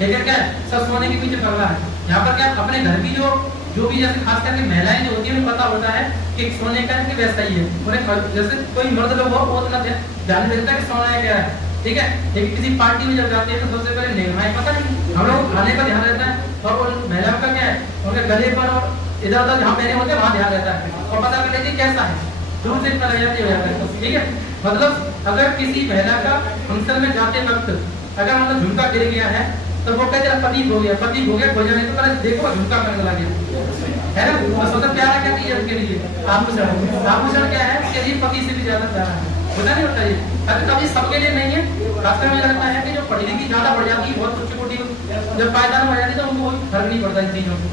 लेकिन क्या है, सब सोने के पीछे पगला है। यहाँ पर क्या अपने घर की जो भी जैसे खास करके महिलाएं जो होती है उन्हें पता होता है कि सोने का कि वैसा ही है, उन्हें जैसे कोई मर्द लोग हो वो उतना ध्यान देता है कि सोना है क्या है, ठीक है। लेकिन किसी पार्टी में जब जाते हैं तो सबसे पहले निगाहें, पता नहीं हम लोग खाने का ध्यान रहता है, और उन महिलाओं का क्या है, उनके गले पर और इधर उधर जहाँ पहने होते हैं वहाँ ध्यान रहता है, और पता कर लेते कैसा है। दूर से इतना रह जाती हो जाता है, ठीक है। मतलब अगर किसी महिला का फंक्शन में जाते वक्त अगर मतलब झुमका गिर गया है तो वो कहते हैं पति हो गया हो जाने तो पहले देखो झुमका करने लगे, है ना। तो सबसे प्यारा क्या चीज है उसके लिए आभूषण। आभूषण क्या है उसके लिए पति से भी ज्यादा प्यारा है, होता नहीं होता ये। अगर कभी सबके लिए नहीं है, खासकर मुझे लगता है कि जो पढ़ी लिखी ज्यादा बढ़ जाती है, बहुत उच्च कोटि जब पायदान बढ़ जाती है तो उनको कोई फर्क नहीं पड़ता इन चीजों को।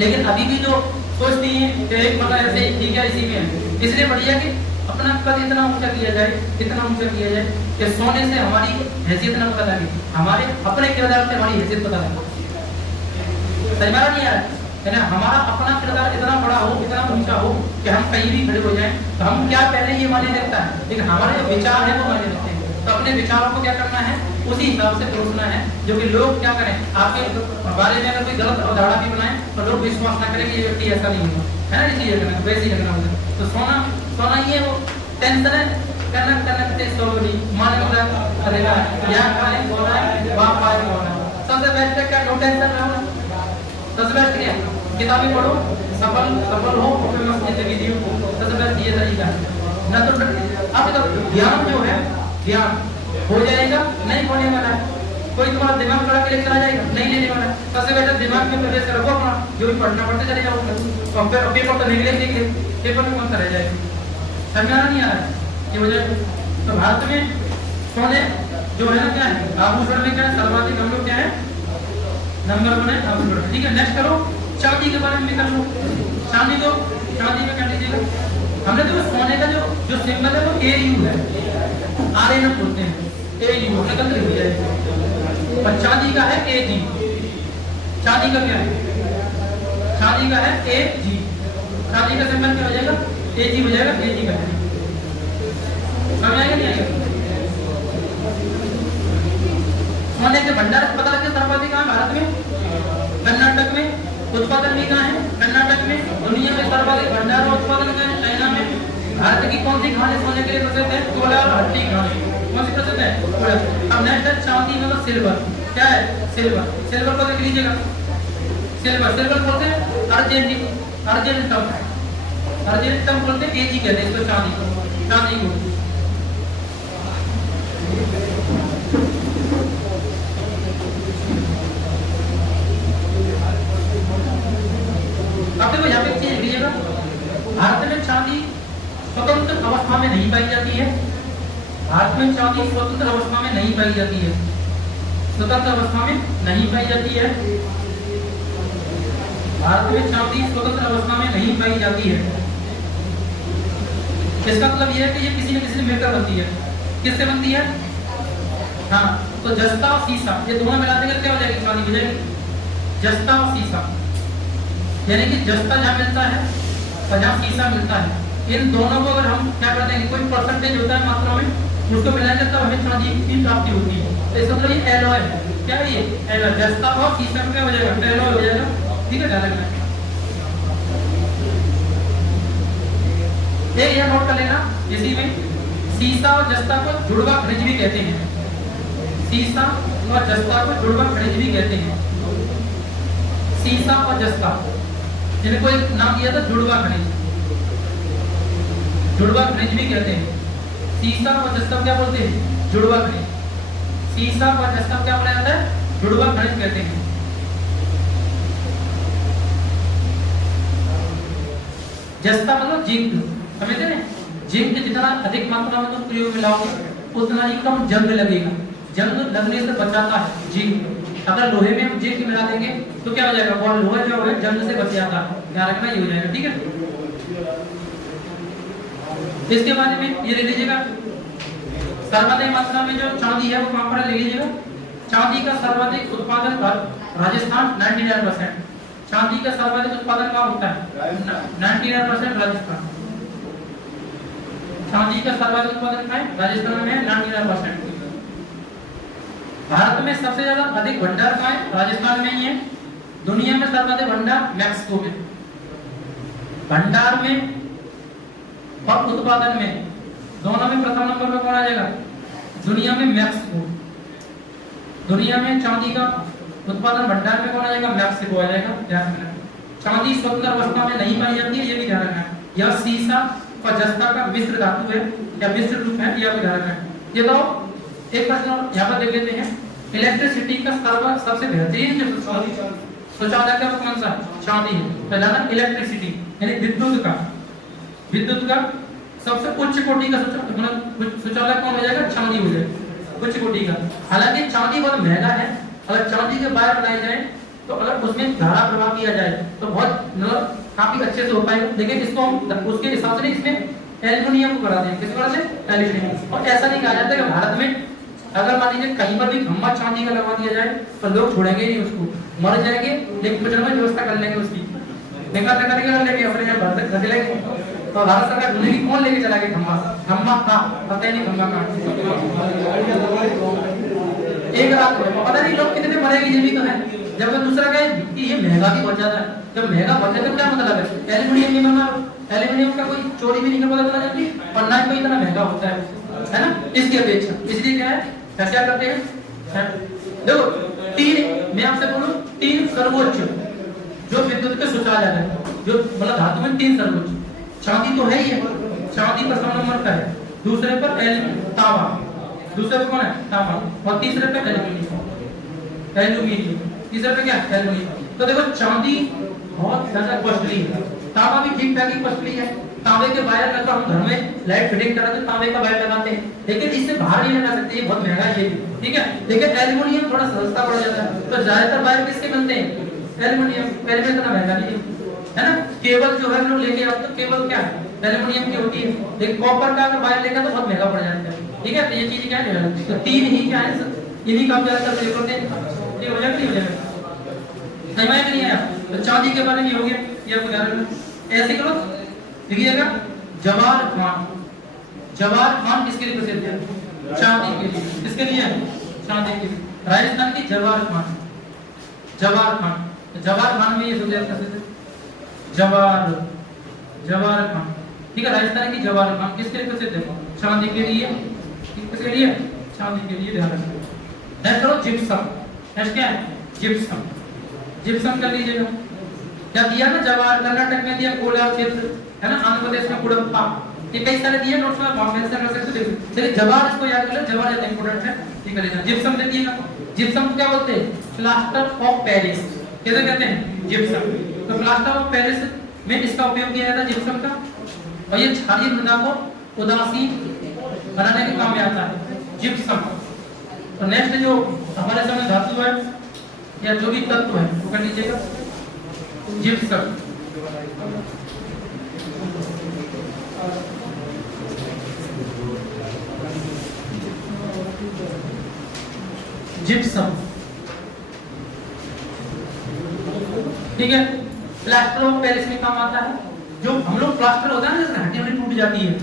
लेकिन अभी भी जो सोचती है कि एक मतलब ऐसे ठीक है इसी में है, इसलिए बढ़िया कि अपना कद इतना ऊंचा किया जाए, इतना ऊंचा किया जाए कि सोने से हमारी हैसियत ना पता लगे, हमारे अपने किरदार से हमारी हैसियत पता लगे। सही बात नहीं है ना। हमारा अपना किरदार इतना बड़ा हो, इतना ऊंचा हो कि हम कहीं भी खड़े हो जाएं तो हम क्या पहले ये माने रखता है, लेकिन हमारे जो विचार है वो माने रखते हैं। तो अपने विचारों को क्या करना है उसी हिसाब से परोसना है, जो कि लोग क्या करें आपके बारे में अगर कोई गलत अवधारणा भी बनाए तो लोग विश्वास ना करें कि ये व्यक्ति ऐसा नहीं हुआ, है ना। इसी जगह वैसे ही लगना होता है। तो सोना ये वो टेंशन है कनक ते सोनी माने वाला करेगा या खाने बोला बाप पाए बोला। सबसे बेस्ट क्या नो टेंशन ना हो, सबसे बेस्ट क्या किताबें पढ़ो, सफल हो, अपनी मस्त जिंदगी जियो, सबसे बेस्ट ये तरीका है ना। तो अब तो ज्ञान जो है ज्ञान हो जाएगा, नहीं होने वाला है। कोई तुम्हारा दिमाग चढ़ा के लेके चला जाएगा, नहीं लेने वाला है। सबसे बेटर दिमाग में प्रवेश रखो अपना, जो भी पढ़ना पड़ता चले जाओ, और पेपर तो निकले निकले पेपर में कौन सा रह जाएगा, समझाना नहीं आ रहा है ये हो जाए। तो भारत में सोने जो है ना क्या है आभूषण में क्या है सर्वाधिक हम लोग क्या है नंबर 1 है आभूषण, ठीक है। नेक्स्ट करो चांदी के बारे में कर लो। चांदी में क्या लीजिएगा, हमने तो सोने का जो सिंबल है वो AU है, RN बोलते हैं, AU हमने गलत लिख दिया है। और चांदी का है AG, चांदी का क्या है, चांदी का है AG, चांदी का सिंबल क्या हो जाएगा AG हो जाएगा, AG का समझ आएगा नहीं आएगा। सोने के भंडार पता लगे सर्वाधिक कहाँ भारत में, कर्नाटक में। उत्पादन भी कहाँ है कर्नाटक में। दुनिया में सर्वाधिक भंडार और उत्पादन कहाँ है चाइना में। भारत की कौन सी खाने सोने के लिए प्रसिद्ध है, कोयला और हड्डी खाने कौन सी प्रसिद्ध है कोयला। अब नेक्स्ट है चांदी में तो सिल्वर, क्या है सिल्वर को देख लीजिएगा, सिल्वर बोलते हैं अर्जेंटम बोलते हैं, AG कहते हैं इसको चांदी को। अब देखो यहाँ पे चीज लीजिएगा, भारत में चांदी स्वतंत्र अवस्था में नहीं पाई जाती है। भारत में चांदी स्वतंत्र अवस्था में नहीं पाई जाती है, स्वतंत्र अवस्था में नहीं पाई जाती है। भारत में चांदी स्वतंत्र अवस्था में नहीं पाई जाती है। इसका मतलब यह है कि ये किसी न किसी से मिलकर बनती है। किससे बनती है, हाँ तो जस्ता और सीसा ये दोनों मिला देंगे क्या हो जाएगी चांदी हो जाएगी, जस्ता और सीसा। यानी कि जस्ता जहाँ मिलता है और जहाँ सीसा मिलता है, इन दोनों को अगर हम क्या कर देंगे कोई परसेंटेज होता है मात्रा में, उसको मिलाएंगे तब हमें चांदी की प्राप्ति होती है। तो इसका मतलब ये एलॉय है, क्या है ये एलॉय, जस्ता और सीसा में क्या हो जाएगा एलॉय हो जाएगा, ठीक है ध्यान रखना। एक यह नोट कर लेना, इसी में सीसा और जस्ता को जुड़वा खनिज भी कहते हैं, सीसा और जस्ता को जुड़वा खनिज भी कहते हैं। सीसा और जस्ता इनको एक नाम दिया था जुड़वा खनिज, जुड़वा खनिज भी कहते हैं। सीसा और जस्ता क्या बोलते हैं, जुड़वा खनिज। सीसा और जस्ता क्या बोला जाता है, जुड़वा खनिज कहते हैं। जस्ता मतलब जिंक, समझते हैं, जिंक जितना अधिक मात्रा में तुम प्रयोग में लाओगे उतना ही कम जंग लगेगा, जंग लगने से बचाता है जिंक। अगर लोहे में हम जिंक मिला देंगे तो क्या हो जाएगा, वो लोहा जो है जंग से बच जाता है, ध्यान रखना ये हो जाएगा, ठीक है। इसके बाद में ये ले लीजिएगा, सर्वाधिक मात्रा में जो चांदी है वो कहां पर ले लीजिएगा। चांदी का सर्वाधिक उत्पादन राजस्थान 99%, चांदी का सर्वाधिक उत्पादन कहाँ होता है 99% राजस्थान। चांदी का सर्वाधिक उत्पादन कहाँ है, राजस्थान में 99%। भारत में सबसे ज्यादा अधिक भंडार कहाँ है, राजस्थान में ही है। दुनिया में सर्वाधिक भंडार मैक्सिको में, भंडार में और उत्पादन में दोनों में प्रथम नंबर पर कौन आ जाएगा, दुनिया में मैक्सिको। दुनिया में चांदी का उत्पादन भंडार में कौन आ जाएगा, मैक्सिको आ जाएगा, ध्यान रखना। चांदी स्वतंत्र अवस्था में नहीं पाई जाती है, ये भी ध्यान रखना। यह सीसा और जस्ता का मिश्र धातु है या मिश्र रूप है, यह ध्यान रखें। ये तो एक प्रश्न और यहाँ पर देख लेते हैं। इलेक्ट्रिसिटी का सबसे बेहतरीन जो शौचालय का कौन सा? चांदी है। पहला ना इलेक्ट्रिसिटी यानी विद्युत का सबसे उच्च कोटि का शौचालय कौन हो जाएगा? चांदी हो जाएगा, उच्च कोटि का। हालांकि चांदी बहुत महंगा है, अगर चांदी के वायर बनाए जाए तो अगर उसमें धारा प्रवाह किया जाए तो बहुत काफी अच्छे से हो पाएगा। लेकिन इसको हम उसके हिसाब से नहीं, इसमें एल्युमिनियम को करा देंगे। किस वजह से? एल्युमिनियम। और ऐसा नहीं कहा जाता कि भारत में अगर मान लीजिए कहीं पर भी खंभा चांदी का लगा दिया जाए तो लोग छोड़ेंगे नहीं उसको, मर जाएंगे, लेकिन कुछ ना कुछ व्यवस्था कर लेंगे उसकी, निकाल लेंगे अपने यहाँ भारत रख लेंगे। तो भारत सरकार ढूंढेगी कौन लेके चला गया खंभा था, पता ही नहीं खंभा कहाँ। एक रात में पता नहीं लोग कितने मरेंगे, ये भी तो है। जब दूसरा कहे कि ये महंगा भी बहुत ज्यादा है, जब महंगा बहुत ज्यादा तो क्या मतलब है? एल्युमिनियम नहीं बनना, एल्युमिनियम का कोई चोरी भी नहीं कर पाता जल्दी, और ना कोई इतना महंगा होता है ना इसकी अपेक्षा। इसलिए क्या है, क्या करते हैं? देखो तीन, मैं आपसे बोलूं तीन सर्वोच्च जो विद्युत के शौचालय है, जो मतलब धातु में तीन सर्वोच्च, चांदी तो है ही है, चांदी पर 100 नंबर का है, दूसरे पर तांबा, दूसरे पर कौन है? तांबा, और तीसरे पे एल्यूमीनियम, तीसरे पे क्या? एल्यूमीनियम। तो देखो चांदी बहुत ज्यादा कॉस्टली है, तांबा भी ठीक ठाक ही कॉस्टली है। तांबे के वायर लगभग हम घर में लाइट फिटिंग करा तो तांबे का वायर लगाते हैं, लेकिन इससे बाहर नहीं लगा सकते, ये बहुत महंगा है ये, ठीक है। लेकिन एल्यूमिनियम थोड़ा सस्ता पड़ जाता है। तो ज्यादातर वायर किसके बनते हैं? एल्यूमिनियम। पहले में इतना महंगा नहीं है ना। केबल जो है लोग लेके आते, तो केबल क्या है? एल्यूमिनियम की होती है, लेकिन कॉपर का अगर वायर लेगा तो बहुत महंगा पड़ जाता है, ठीक है। तो ये चीज क्या है, तो तीन ही क्या है, इन्हीं का ज्यादातर प्रयोग करते हैं। ये हो जाएगा, नहीं हो जाएगा, समझ में नहीं आया? तो चांदी के बारे में हो गया, ये उदाहरण ऐसे करो, लिखिएगा जवाहर खान। जवाहर खान किसके लिए प्रसिद्ध है? चांदी के लिए। किसके लिए? चांदी के लिए। राजस्थान की जवाहर खान, जवाहर खान, जवाहर खान में ये सबसे प्रसिद्ध है, जवाहर खान, ठीक है। राजस्थान की जवाहर खान किसके लिए प्रसिद्ध है? चांदी के लिए। किसके लिए? चांदी के लिए, ध्यान रखना। नेक्स्ट करो जिप्सम। नेक्स्ट क्या है? जिप्सम। जिप्सम कर लीजिएगा, क्या दिया ना, जवाहर कर्नाटक में दिया, कोलार क्षेत्र है ना, आंध्र प्रदेश में कुडप्पा, ये कई सारे दिए नोट्स में, आप मेंशन कर सकते हो। चलिए जवाहर इसको याद कर लो, जवाहर ज्यादा इंपॉर्टेंट है, ठीक है। लेना जिप्सम दे दिएगा। जिप्सम को क्या बोलते हैं? Plaster of Paris. कैसे कहते हैं? जिप्सम। तो प्लास्टर ऑफ पेरिस में इसका उपयोग किया जाता है जिप्सम का, और ये क्षारीय मृदा को उदासीन बनाने के काम में आता है जिप्सम। और नेक्स्ट जो हमारे सामने धातु है या जो भी तत्व है वो कर लीजिएगा जिप्सम। जिप्सम, ठीक है। प्लास्टर ऑफ पेरिस में काम आता है। जो हम लोग प्लास्टर होता है ना, जिसमें हड्डी टूट जाती है,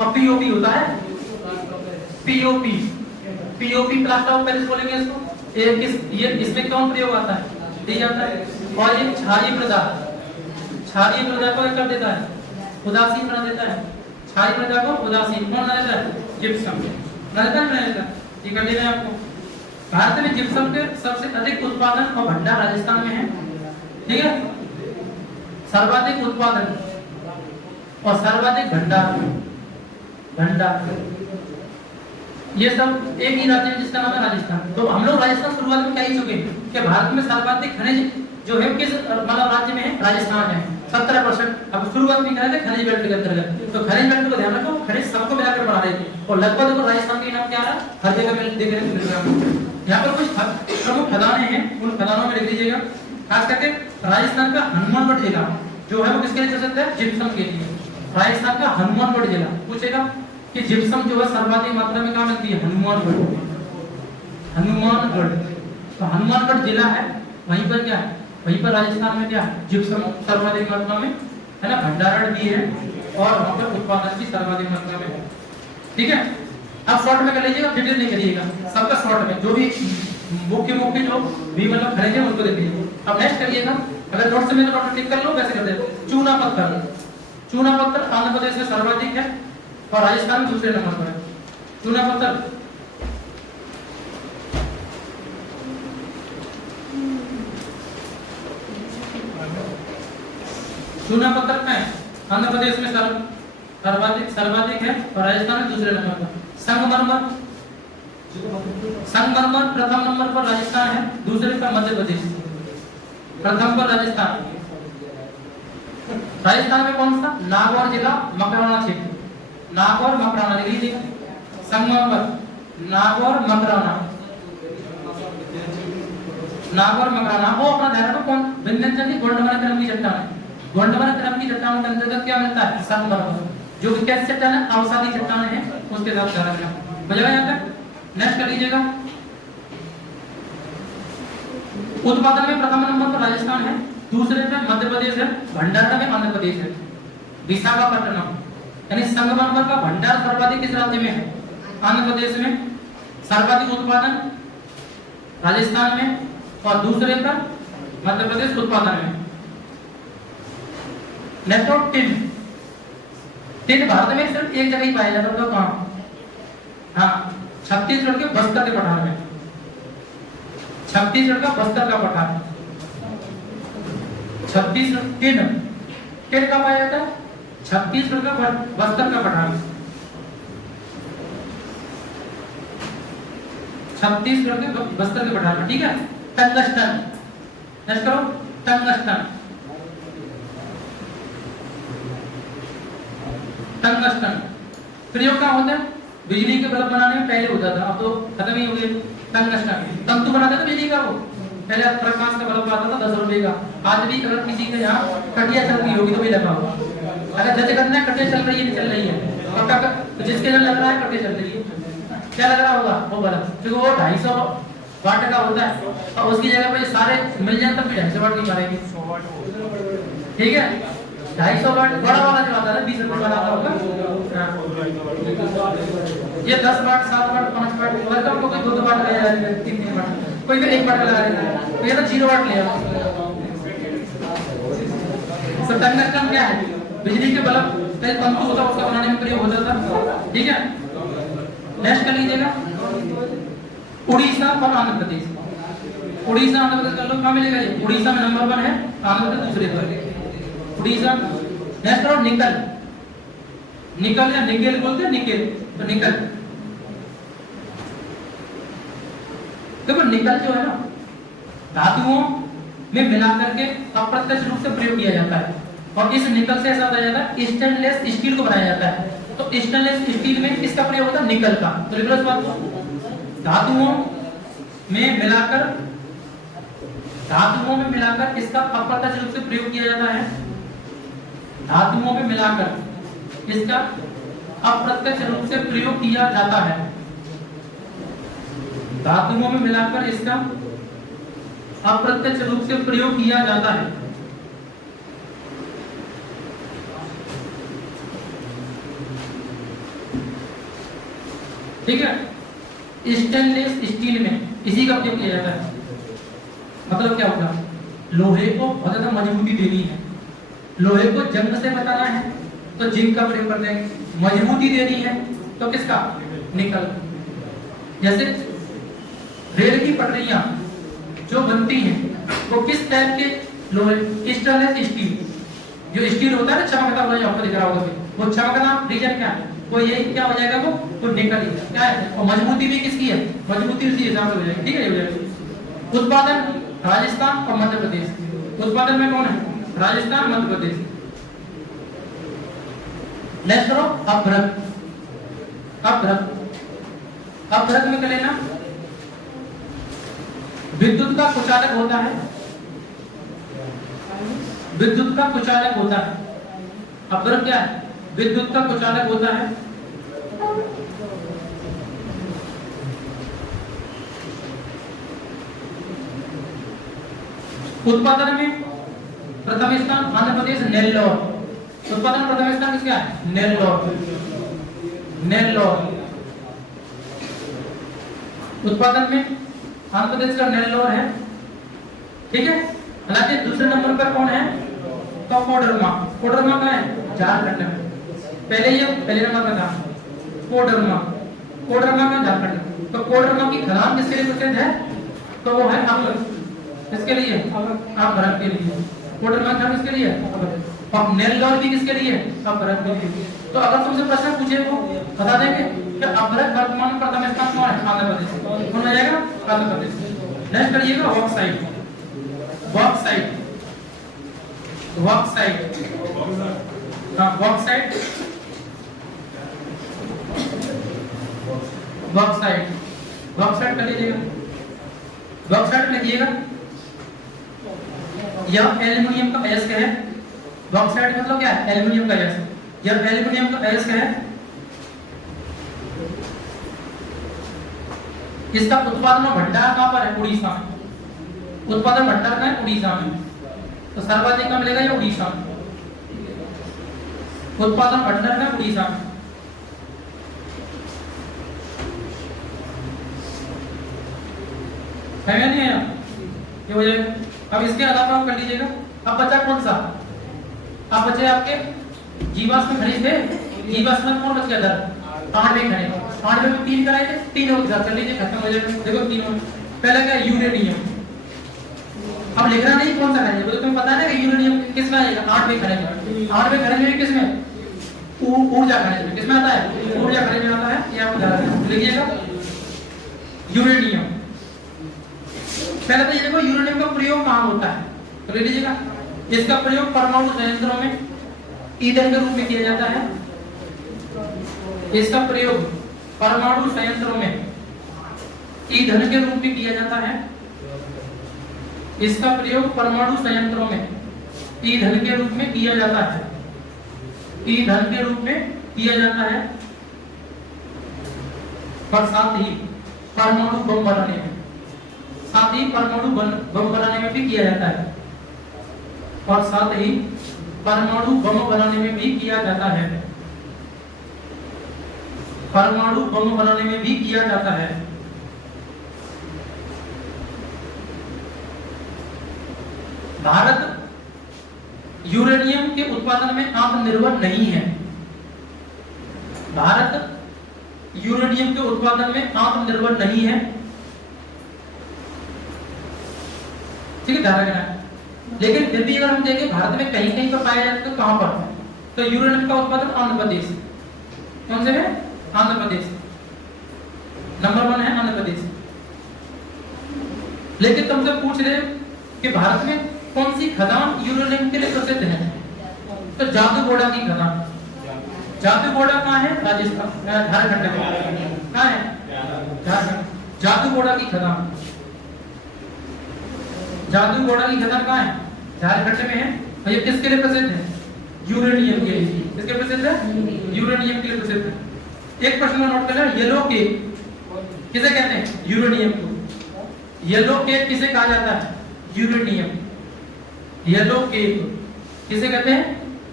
और पीओपी होता है, POP, POP plaster of Paris बोलेंगे इसको। ये इसमें कौन प्रयोग आता है? दिया जाता है। और ये क्षारीय मृदा, क्षारीय मृदा को कर देता है, उदासीन बना देता है। क्षारीय मृदा को उदासीन कौन बना देता है? जिप्सम बना देता है। ये कर देना है आपको। भारत में जिप्सम के सबसे अधिक उत्पादन और भंडार राजस्थान में है, ठीक है। सर्वाधिक उत्पादन और सर्वाधिक भंडार, ये सब एक ही राज्य है जिसका नाम है राजस्थान। तो हम लोग राजस्थान शुरुआत में कह ही चुके हैं कि भारत में सर्वाधिक खनिज जो है किस मतलब राज्य में है? राजस्थान है, 70%। अब शुरुआत में कहा था खनिज बेल्ट के अंतर्गत, तो खनिज बेल्ट को ध्यान रखो, खनिज सबको मिलाकर बना रहे थे, और लगभग तो राजस्थान के नाम क्या आ रहा है? हर जगह में देखने को मिल रहा है। यहाँ पर कुछ प्रमुख खदानें हैं, उन खदानों में लिख लीजिएगा। खास करके राजस्थान का हनुमानगढ़ जिला जो है वो किसके लिए प्रसिद्ध है? जिप्सम के लिए। राजस्थान का हनुमानगढ़ जिला पूछेगा कि जिप्सम जो है सर्वाधिक मात्रा में कहाँ मिलती है? हनुमानगढ़, हनुमानगढ़। तो हनुमानगढ़ जिला है, वहीं पर क्या है? वहीं पर राजस्थान में क्या जिप्सम सर्वाधिक मात्रा में है ना, भंडारण भी है और वहाँ पर उत्पादन भी सर्वाधिक मात्रा में है, ठीक है। अब शॉर्ट में कर लीजिएगा, डिटेल नहीं करिएगा, सबका शॉर्ट में जो भी मुख्य जो भी मतलब खनिज है उनको देख लीजिए। अब नेक्स्ट करिएगा, अगर नोट से मैं तो टिक कर लो, वैसे कर दे। चूना पत्थर, चूना पत्थर आंध्र प्रदेश में सर्वाधिक है और राजस्थान में दूसरे नंबर पर है। चूना पत्थर में आंध्र प्रदेश में सर्वाधिक है और राजस्थान में दूसरे नंबर पर। संगमरमर प्रथम नंबर पर राजस्थान है, दूसरे पर मध्य प्रदेश, प्रथम पर राजस्थान। राजस्थान में कौन सा? नागौर जिला, मकराना क्षेत्र, नागौर मकराना लिख लीजिए। संगमरमर नागौर मकराना, नागौर मकराना। वो अपना ध्यान रखो कौन? विंध्याचल की गोंडवाना क्रम की चट्टान है। गोंडवाना क्रम की चट्टानों के अंतर्गत क्या मिलता है? संगमरमर, जो कि कैसी चट्टान है? अवसादी चट्टान है, उसके साथ ध्यान रखना। बजाय यहाँ पे नेक्स्ट कर लीजिएगा। उत्पादन में प्रथम नंबर पर राजस्थान है, दूसरे पे मध्य प्रदेश है, भंडारण में आंध्र प्रदेश है। विशाखापट्टनम यानी संगमरमर का भंडार सर्वाधिक किस राज्य में है? आंध्र प्रदेश में। सर्वाधिक उत्पादन राजस्थान में और दूसरे पर मध्य प्रदेश उत्पादन में। नेक्स्ट टिन भारत में सिर्फ एक जगह ही पाया जाता है, कहां? हाँ, छत्तीसगढ़ के बस्तर के पठार में, छत्तीसगढ़ का बस्तर का पठार। छत्तीसगढ़ टिन का पाया जाता है? छत्तीसगढ़ का बस्तर का पठार, छत्तीसगढ़ के बस्तर के पठार में। ठीक है। टंगस्टन, नेक्स्ट करो। टंगस्टन, टंगस्टन प्रयोग क्या होता है? बिजली के बल्ब बनाने में पहले होता था, अब तो खत्म ही हो गया। टंगस्टन तंतु बनाते थे बिजली का, वो पहले प्रकाश का बल्ब आता था 10 रुपए का। आज भी अगर किसी के यहाँ कटिया चल रही होगी तो भी लगा होगा। अगर जज करना है कटिया चल रही है, चल रही है, तो जिसके यहाँ लग रहा है कटिया चल रही है, क्या लग रहा होगा? वो बल्ब, क्योंकि वो 250 वाट का होता है और उसकी जगह पे सारे मिल जाए तब भी 250 वाट नहीं मारेगी। ठीक है। 250 वाट बड़ा वाला जो आता है 20 रुपए वाला आता होगा, ये 10 वाट 7 वाट 5 वाट वेलकम को कोई 2 वाट ले जा रहा है, 3 वाट, कोई भी 1 वाट लगा रहा है, तो ये तो 0 वाट ले आओ। तो टंगस्टन क्या है? बिजली के बल्ब का तंतु होता है, उसका बनाने में प्रयोग होता था। ठीक है। नेक्स्ट कर लीजिएगा। उड़ीसा और आंध्र प्रदेश, उड़ीसा आंध्र प्रदेश कर लो, कहां मिलेगा ये? उड़ीसा में नंबर 1 है, आंध्र प्रदेश दूसरे पर। उड़ीसा। नेक्स्ट करो निकल, निकल या निकेल बोलते हैं, निकेल, तो निकल। देखो निकल जो है ना, धातुओं में मिलाकर के अप्रत्यक्ष रूप से प्रयोग किया जाता है और इस निकल से ऐसा बताया जाता है स्टेनलेस स्टील को बनाया जाता है। तो स्टेनलेस स्टील में किसका प्रयोग होता है? निकल का। तो लिख लो इस बात को। धातुओं में मिलाकर इसका अप्रत्यक्ष रूप से प्रयोग किया जाता है। धातुओं में मिलाकर इसका अप्रत्यक्ष रूप से प्रयोग किया जाता है। धातुओं में मिलाकर इसका अप्रत्यक्ष रूप से प्रयोग किया जाता है। ठीक है। स्टेनलेस स्टील में इसी का प्रयोग किया जाता है। मतलब क्या होगा? लोहे को बहुत ज्यादा मजबूती देनी है, लोहे को जंग से बचाना है तो जिंक का प्रयोग करते हैं। मजबूती देनी है तो किसका? निकल। जैसे रेल की पटरियां जो बनती हैं वो किस टाइप के लोहे? Stainless steel. जो स्टील होता है ना चमकता हुआ, जो आपको दिख रहा होगा, वो चमकना रीजन क्या है? वो यही क्या हो जाएगा? वो निकल ही क्या है। और मजबूती भी किसकी है? मजबूती उसी हिसाब से हो जाएगी। ठीक है, हो जाएगी। उत्पादन राजस्थान और मध्य प्रदेश। उत्पादन में कौन है? राजस्थान, मध्य प्रदेश। नेक्स्ट करो अभ्रक। अभ्रक में क्या लेना? विद्युत का कुचालक होता है, विद्युत का कुचालक होता है। अभ्रक क्या है? विद्युत का कुचालक होता है। उत्पादन में प्रथम स्थान आंध्र प्रदेश, नेल्लोर। उत्पादन प्रथम स्थान किसका है? नेल्लोर। उत्पादन में आंध्र प्रदेश का नेल्लोर है। ठीक है। हालांकि दूसरे नंबर पर कौन है? तो कोडरमा। कोडरमा कहाँ है? झारखंड में। पहले नंबर पर था कोडरमा। कोडरमा का झारखंड। तो कोडरमा की ढलान किसके लिए प्रसिद्ध है? तो वो है अभ्रक। किसके लिए? अभ्रक के लिए। कोडरमा किसके लिए? और नेल्लोर भी किसके लिए? अभ्रक के लिए। तो अगर तुमसे प्रश्न पूछे वो बता देंगे कि अभ्रक वर्तमान में प्रथम स्थान कौन है? आंध्र प्रदेश। कौन आ जाएगा? आंध्र प्रदेश। नेक्स्ट करिएगा बॉक्साइट। बॉक्साइट, बॉक्साइट, हाँ बॉक्साइट, बॉक्साइट, बॉक्साइट कर लीजिएगा। बॉक्साइट लिखिएगा, यह एल्युमिनियम का अयस्क है। बॉक्साइट मतलब क्या है? एल्युमिनियम का अयस्क। यह एल्युमिनियम का अयस्क है। इसका उत्पादन भंडार कहां पर है? उड़ीसा में। उत्पादन भंडार कहां है? उड़ीसा में। तो सर्वाधिक कहां मिलेगा? ये उड़ीसा में। उत्पादन भंडार है उड़ीसा में। है नहीं है? ये हो जाएगा। अब इसके अलावा आप कर लीजिएगा। अब बचा कौन सा? अब बचे आपके जीवाश्म खनिज थे। जीवाश्म में कौन बच गया? दर आणविक खनिज। आणविक में 3 कराए थे, तीनों के साथ कर लीजिए, खत्म हो जाएगा। देखो तीनों, पहला क्या? यूरेनियम। अब लिखना नहीं कौन सा खनिज, तो तुम्हें पता है ना कि यूरेनियम किस में आएगा? आणविक खनिज। आणविक खनिज में किस में? ऊर्जा खनिज में। किस में आता है? ऊर्जा खनिज में आता है। ये आप ध्यान रखिए, लिखिएगा यूरेनियम। पहले तो ये देखो यूरेनियम का प्रयोग कहां होता है, तो ले लीजिएगा। इसका प्रयोग परमाणु संयंत्रों में ईंधन के रूप में किया जाता है। इसका प्रयोग परमाणु संयंत्रों में ईंधन के रूप में किया जाता है। इसका प्रयोग परमाणु संयंत्रों में ईंधन के रूप में किया जाता है। ईंधन के रूप में किया जाता है, और साथ ही परमाणु बम बनाने में, साथ ही परमाणु बम बनाने में भी किया जाता है। और साथ ही परमाणु बम बनाने में भी किया जाता है। परमाणु बम बनाने में भी किया जाता है। भारत यूरेनियम के उत्पादन में आत्मनिर्भर नहीं है। भारत यूरेनियम के उत्पादन में आत्मनिर्भर नहीं है। ठीक है, ध्यान रखना है। लेकिन फिर भी अगर हम देखें भारत में कहीं कहीं पर पाया जाता है, तो कहां पर? तो यूरेनियम का उत्पादन आंध्र प्रदेश। कौन से है? आंध्र प्रदेश नंबर 1 है, आंध्र प्रदेश। लेकिन तुमसे पूछ रहे कि भारत में कौन सी खदान यूरेनियम के लिए प्रसिद्ध है, तो जादूगोड़ा की खदान। जादूगोड़ा कहाँ है? राजस्थान, झारखंड में। कहाँ है? झारखंड। जादूगोड़ा की खदान, जादूगोड़ा की खदान कहाँ है? झारखंड में है। और ये किसके लिए प्रसिद्ध है? यूरेनियम के लिए। किसके प्रसिद्ध है? यूरेनियम के लिए प्रसिद्ध है। एक प्रश्न नोट करना, येलो केक किसे कहते हैं? यूरेनियम को। येलो केक किसे कहा जाता है? यूरेनियम। येलो केक किसे कहते हैं?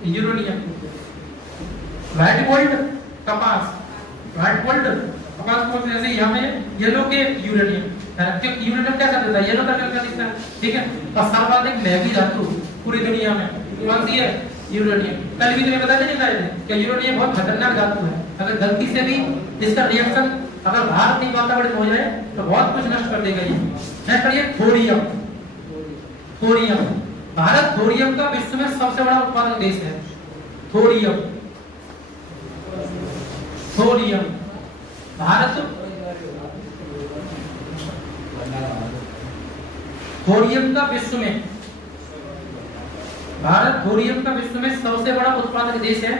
यूरेनियम। व्हाइट गोल्ड कपास, व्हाइट गोल्ड कपास को जैसे यहाँ में येलो केक यूरेनियम। यूरेनियम कैसा दिखता है? येलो कलर का दिखता है। ठीक है। और सर्वाधिक महंगी धातु पूरी दुनिया में कौन सी है? यूरेनियम। कल भी तुम्हें बता नहीं थे कि यूरेनियम बहुत खतरनाक धातु है। अगर गलती से भी इसका रिएक्शन अगर भारत में वातावरण हो जाए तो बहुत कुछ नष्ट कर देगा ये। नेक्स्ट करिए थोरियम। थोरियम, भारत थोरियम का विश्व में सबसे बड़ा उत्पादक देश है। थोरियम, थोरियम भारत थोरियम का विश्व में, भारत थोरियम का विश्व में सबसे बड़ा उत्पादक देश है।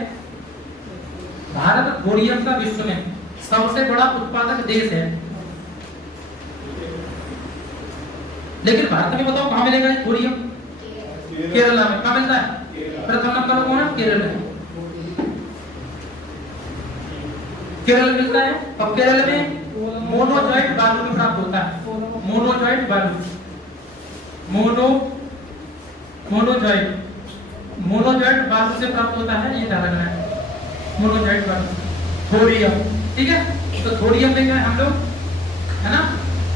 भारत थोरियम का विश्व में सबसे बड़ा उत्पादक देश है। लेकिन भारत में बताओ कहां मिलेगा ये थोरियम? केरला में। कहां मिलता है? प्रथम नंबर कौन है? केरल है। केरल मिलता है। और केरल में मोनोजॉइट बालू में प्राप्त होता है। मोनोजॉइट बालू, मोनोजॉइट बालू से प्राप्त होता है। ये ध्यान रखना है, मोनोजॉइट बालू। थोरियम, ठीक है। तो थोरियम में क्या है हम लोग, है ना,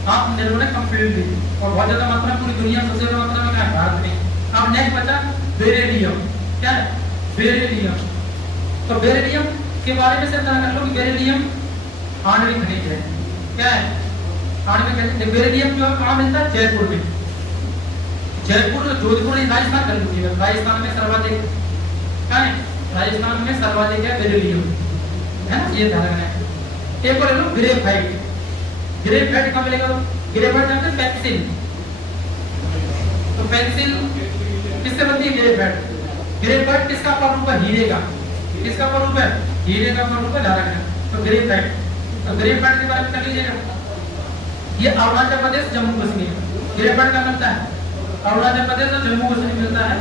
आत्मनिर्भर है कंप्लीटली। और बहुत ज्यादा मात्रा पूरी दुनिया में सबसे ज्यादा मात्रा में क्या है? भारत में। अब नेक्स्ट बचा बेरिलियम। क्या है? बेरिलियम। तो बेरिलियम के बारे में से जान लो कि बेरिलियम आणविक खनिज है। क्या है? आणविक खनिज। बेरिलियम जो है कहां मिलता है? जयपुर में। जयपुर, जोधपुर, राजस्थान कर लीजिएगा। राजस्थान में सर्वाधिक कहाँ है? राजस्थान में सर्वाधिक है बेरिलियम, है ना, ये ध्यान रखना है। एक और ले लो ग्रेफाइट। ग्रेफाइट कहाँ मिलेगा? ग्रेफाइट जानते हैं? पेंसिल। तो पेंसिल किससे बनती है? ग्रेफाइट। ग्रेफाइट किसका स्वरूप है? हीरे का। किसका स्वरूप है? हीरे का स्वरूप है, ध्यान रखना। तो ग्रेफाइट, तो ग्रेफाइट के बारे में कर लीजिएगा। ये अरुणाचल प्रदेश, जम्मू कश्मीर ग्रेफाइट का मिलता है। अरुणाचल प्रदेश और जम्मू कश्मीर मिलता है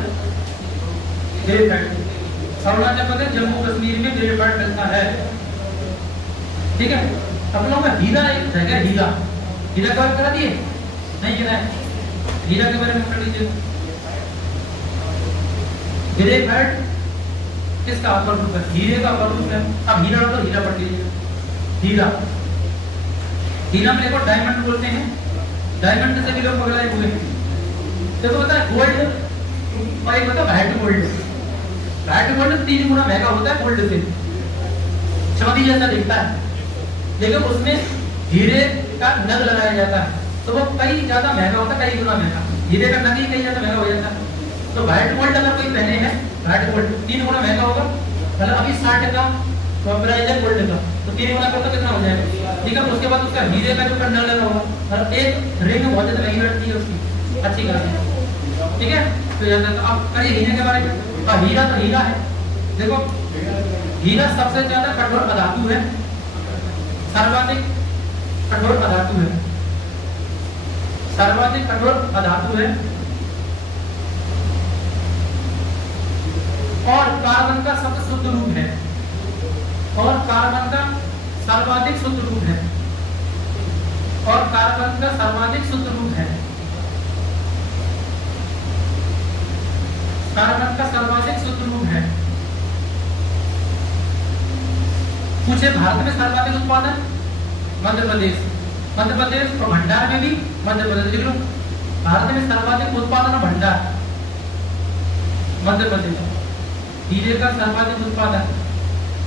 ग्रेफाइट। अरुणाचल प्रदेश, जम्मू कश्मीर में ग्रेफाइट मिलता है, ठीक है। अपन लोगों का हीरा एक जगह, हीरा, हीरा का बात करा दिए? नहीं करा है। हीरा के बारे में कर लीजिए। ग्रेफाइट किसका स्वरूप है? हीरे का स्वरूप है। अब हीरा तो हीरा पढ़ लीजिए। हीरा, हीरा में देखो डायमंड बोलते हैं, डायमंड से भी लोग पगलाए हुए हैं। देखो पता है गोल्ड और एक होता है व्हाइट गोल्ड। व्हाइट गोल्ड 3 गुना महंगा होता है गोल्ड से, चांदी जैसा दिखता है, लेकिन उसमें हीरे का नग लगाया जाता है तो वो कई ज्यादा महंगा होता है, कई गुना महंगा। हीरे का नग ही कई ज्यादा महंगा हो जाता है। तो व्हाइट गोल्ड अगर कोई पहने हैं, व्हाइट गोल्ड 3 गुना महंगा होगा। मतलब अभी 60 का प्राइस है गोल्ड का, तो 3 गुना का तो कितना हो जाएगा, ठीक है। उसके बाद उसका हीरे का जो कंडल लगा होगा, और एक रिंग बहुत ज्यादा महंगी बैठती है उसकी, अच्छी खासी, ठीक है। तो याद रखो। अब करिए हीरे के बारे में। तो हीरा तो हीरा है। देखो हीरा सबसे ज्यादा कठोर अधातु है, सर्वाधिक कठोर अधातु है, सर्वाधिक कठोर अधातु है, और कार्बन का सबसे शुद्ध रूप है, और कार्बन का सर्वाधिक शुद्ध रूप है, और कार्बन का सर्वाधिक शुद्ध रूप है, कार्बन का सर्वाधिक शुद्ध रूप है। पूछे भारत में सर्वाधिक उत्पादन? मध्य प्रदेश। मध्य प्रदेश और भंडार में भी मध्य प्रदेश। लिख लो, भारत में सर्वाधिक उत्पादन और भंडार मध्य प्रदेश। हीरे का सर्वाधिक उत्पादन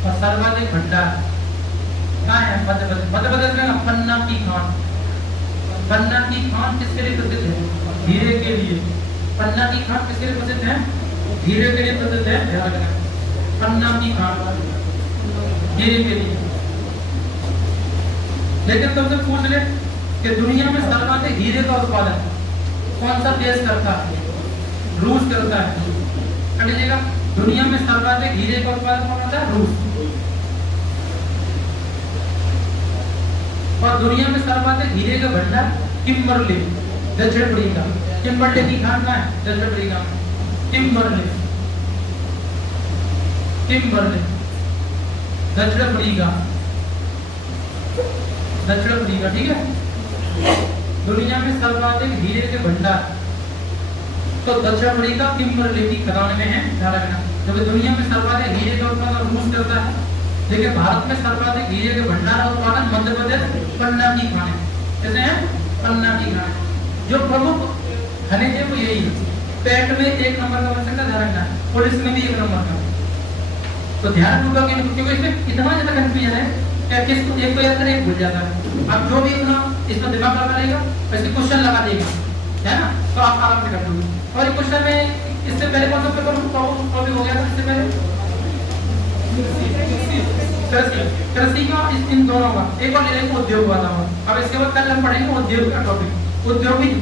और सर्वाधिक भंडार कहाँ है? मध्य प्रदेश। मध्य प्रदेश में पन्ना की खान। पन्ना की खान किसके लिए प्रसिद्ध है? हीरे के लिए। पन्ना की खान किसके लिए प्रसिद्ध है? हीरे के लिए प्रसिद्ध है, ध्यान रखना। पन्ना की खान हीरे के लिए। लेकिन तुमसे पूछ ले कि दुनिया में सर्वाधिक हीरे का उत्पादन कौन सा देश करता है? रूस करता है। कर लीजिएगा, दुनिया में सर्वाधिक हीरे का उत्पादन कौन करता है? रूस। और दुनिया में सर्वाधिक हीरे का भंडार किम्बरले, दक्षिण अफ्रीका। किम्बरले की खान कहाँ है? दक्षिण अफ्रीका में। किम्बरले, किम्बरले, दक्षिण अफ्रीका, दक्षिण अफ्रीका, ठीक है। दुनिया में सर्वाधिक हीरे के भंडार तो दक्षिण अफ्रीका किम्बरले की खदान में है, ध्यान रखना। जब दुनिया में सर्वाधिक हीरे का उत्पादन रूस करता है, लेकिन भारत में सर्वाधिक हीरे के भंडार और उत्पादन मध्य प्रदेश पन्ना की खान है। कैसे है? पन्ना की खान। जो प्रमुख खनिज है वो यही है। पेट में 1 नंबर का बन सकता है, ध्यान रखना। पुलिस में भी 1 नंबर का। तो ध्यान पूर्वक, क्योंकि इसमें इतना ज्यादा कंफ्यूजन है कि किसको एक को याद करे एक भूल जाता है। अब जो भी अपना इसमें दिमाग लगा लेगा, इसके क्वेश्चन लगा देगा, है ना, तो आप आराम से कर दोगे। और एक क्वेश्चन में इससे पहले कौन सा पेपर टॉपिक हो गया था? इससे पहले कृषि का, इन दोनों का। एक और ले लेंगे उद्योग वाला। अब इसके बाद कल हम पढ़ेंगे उद्योग का टॉपिक, उद्योगिक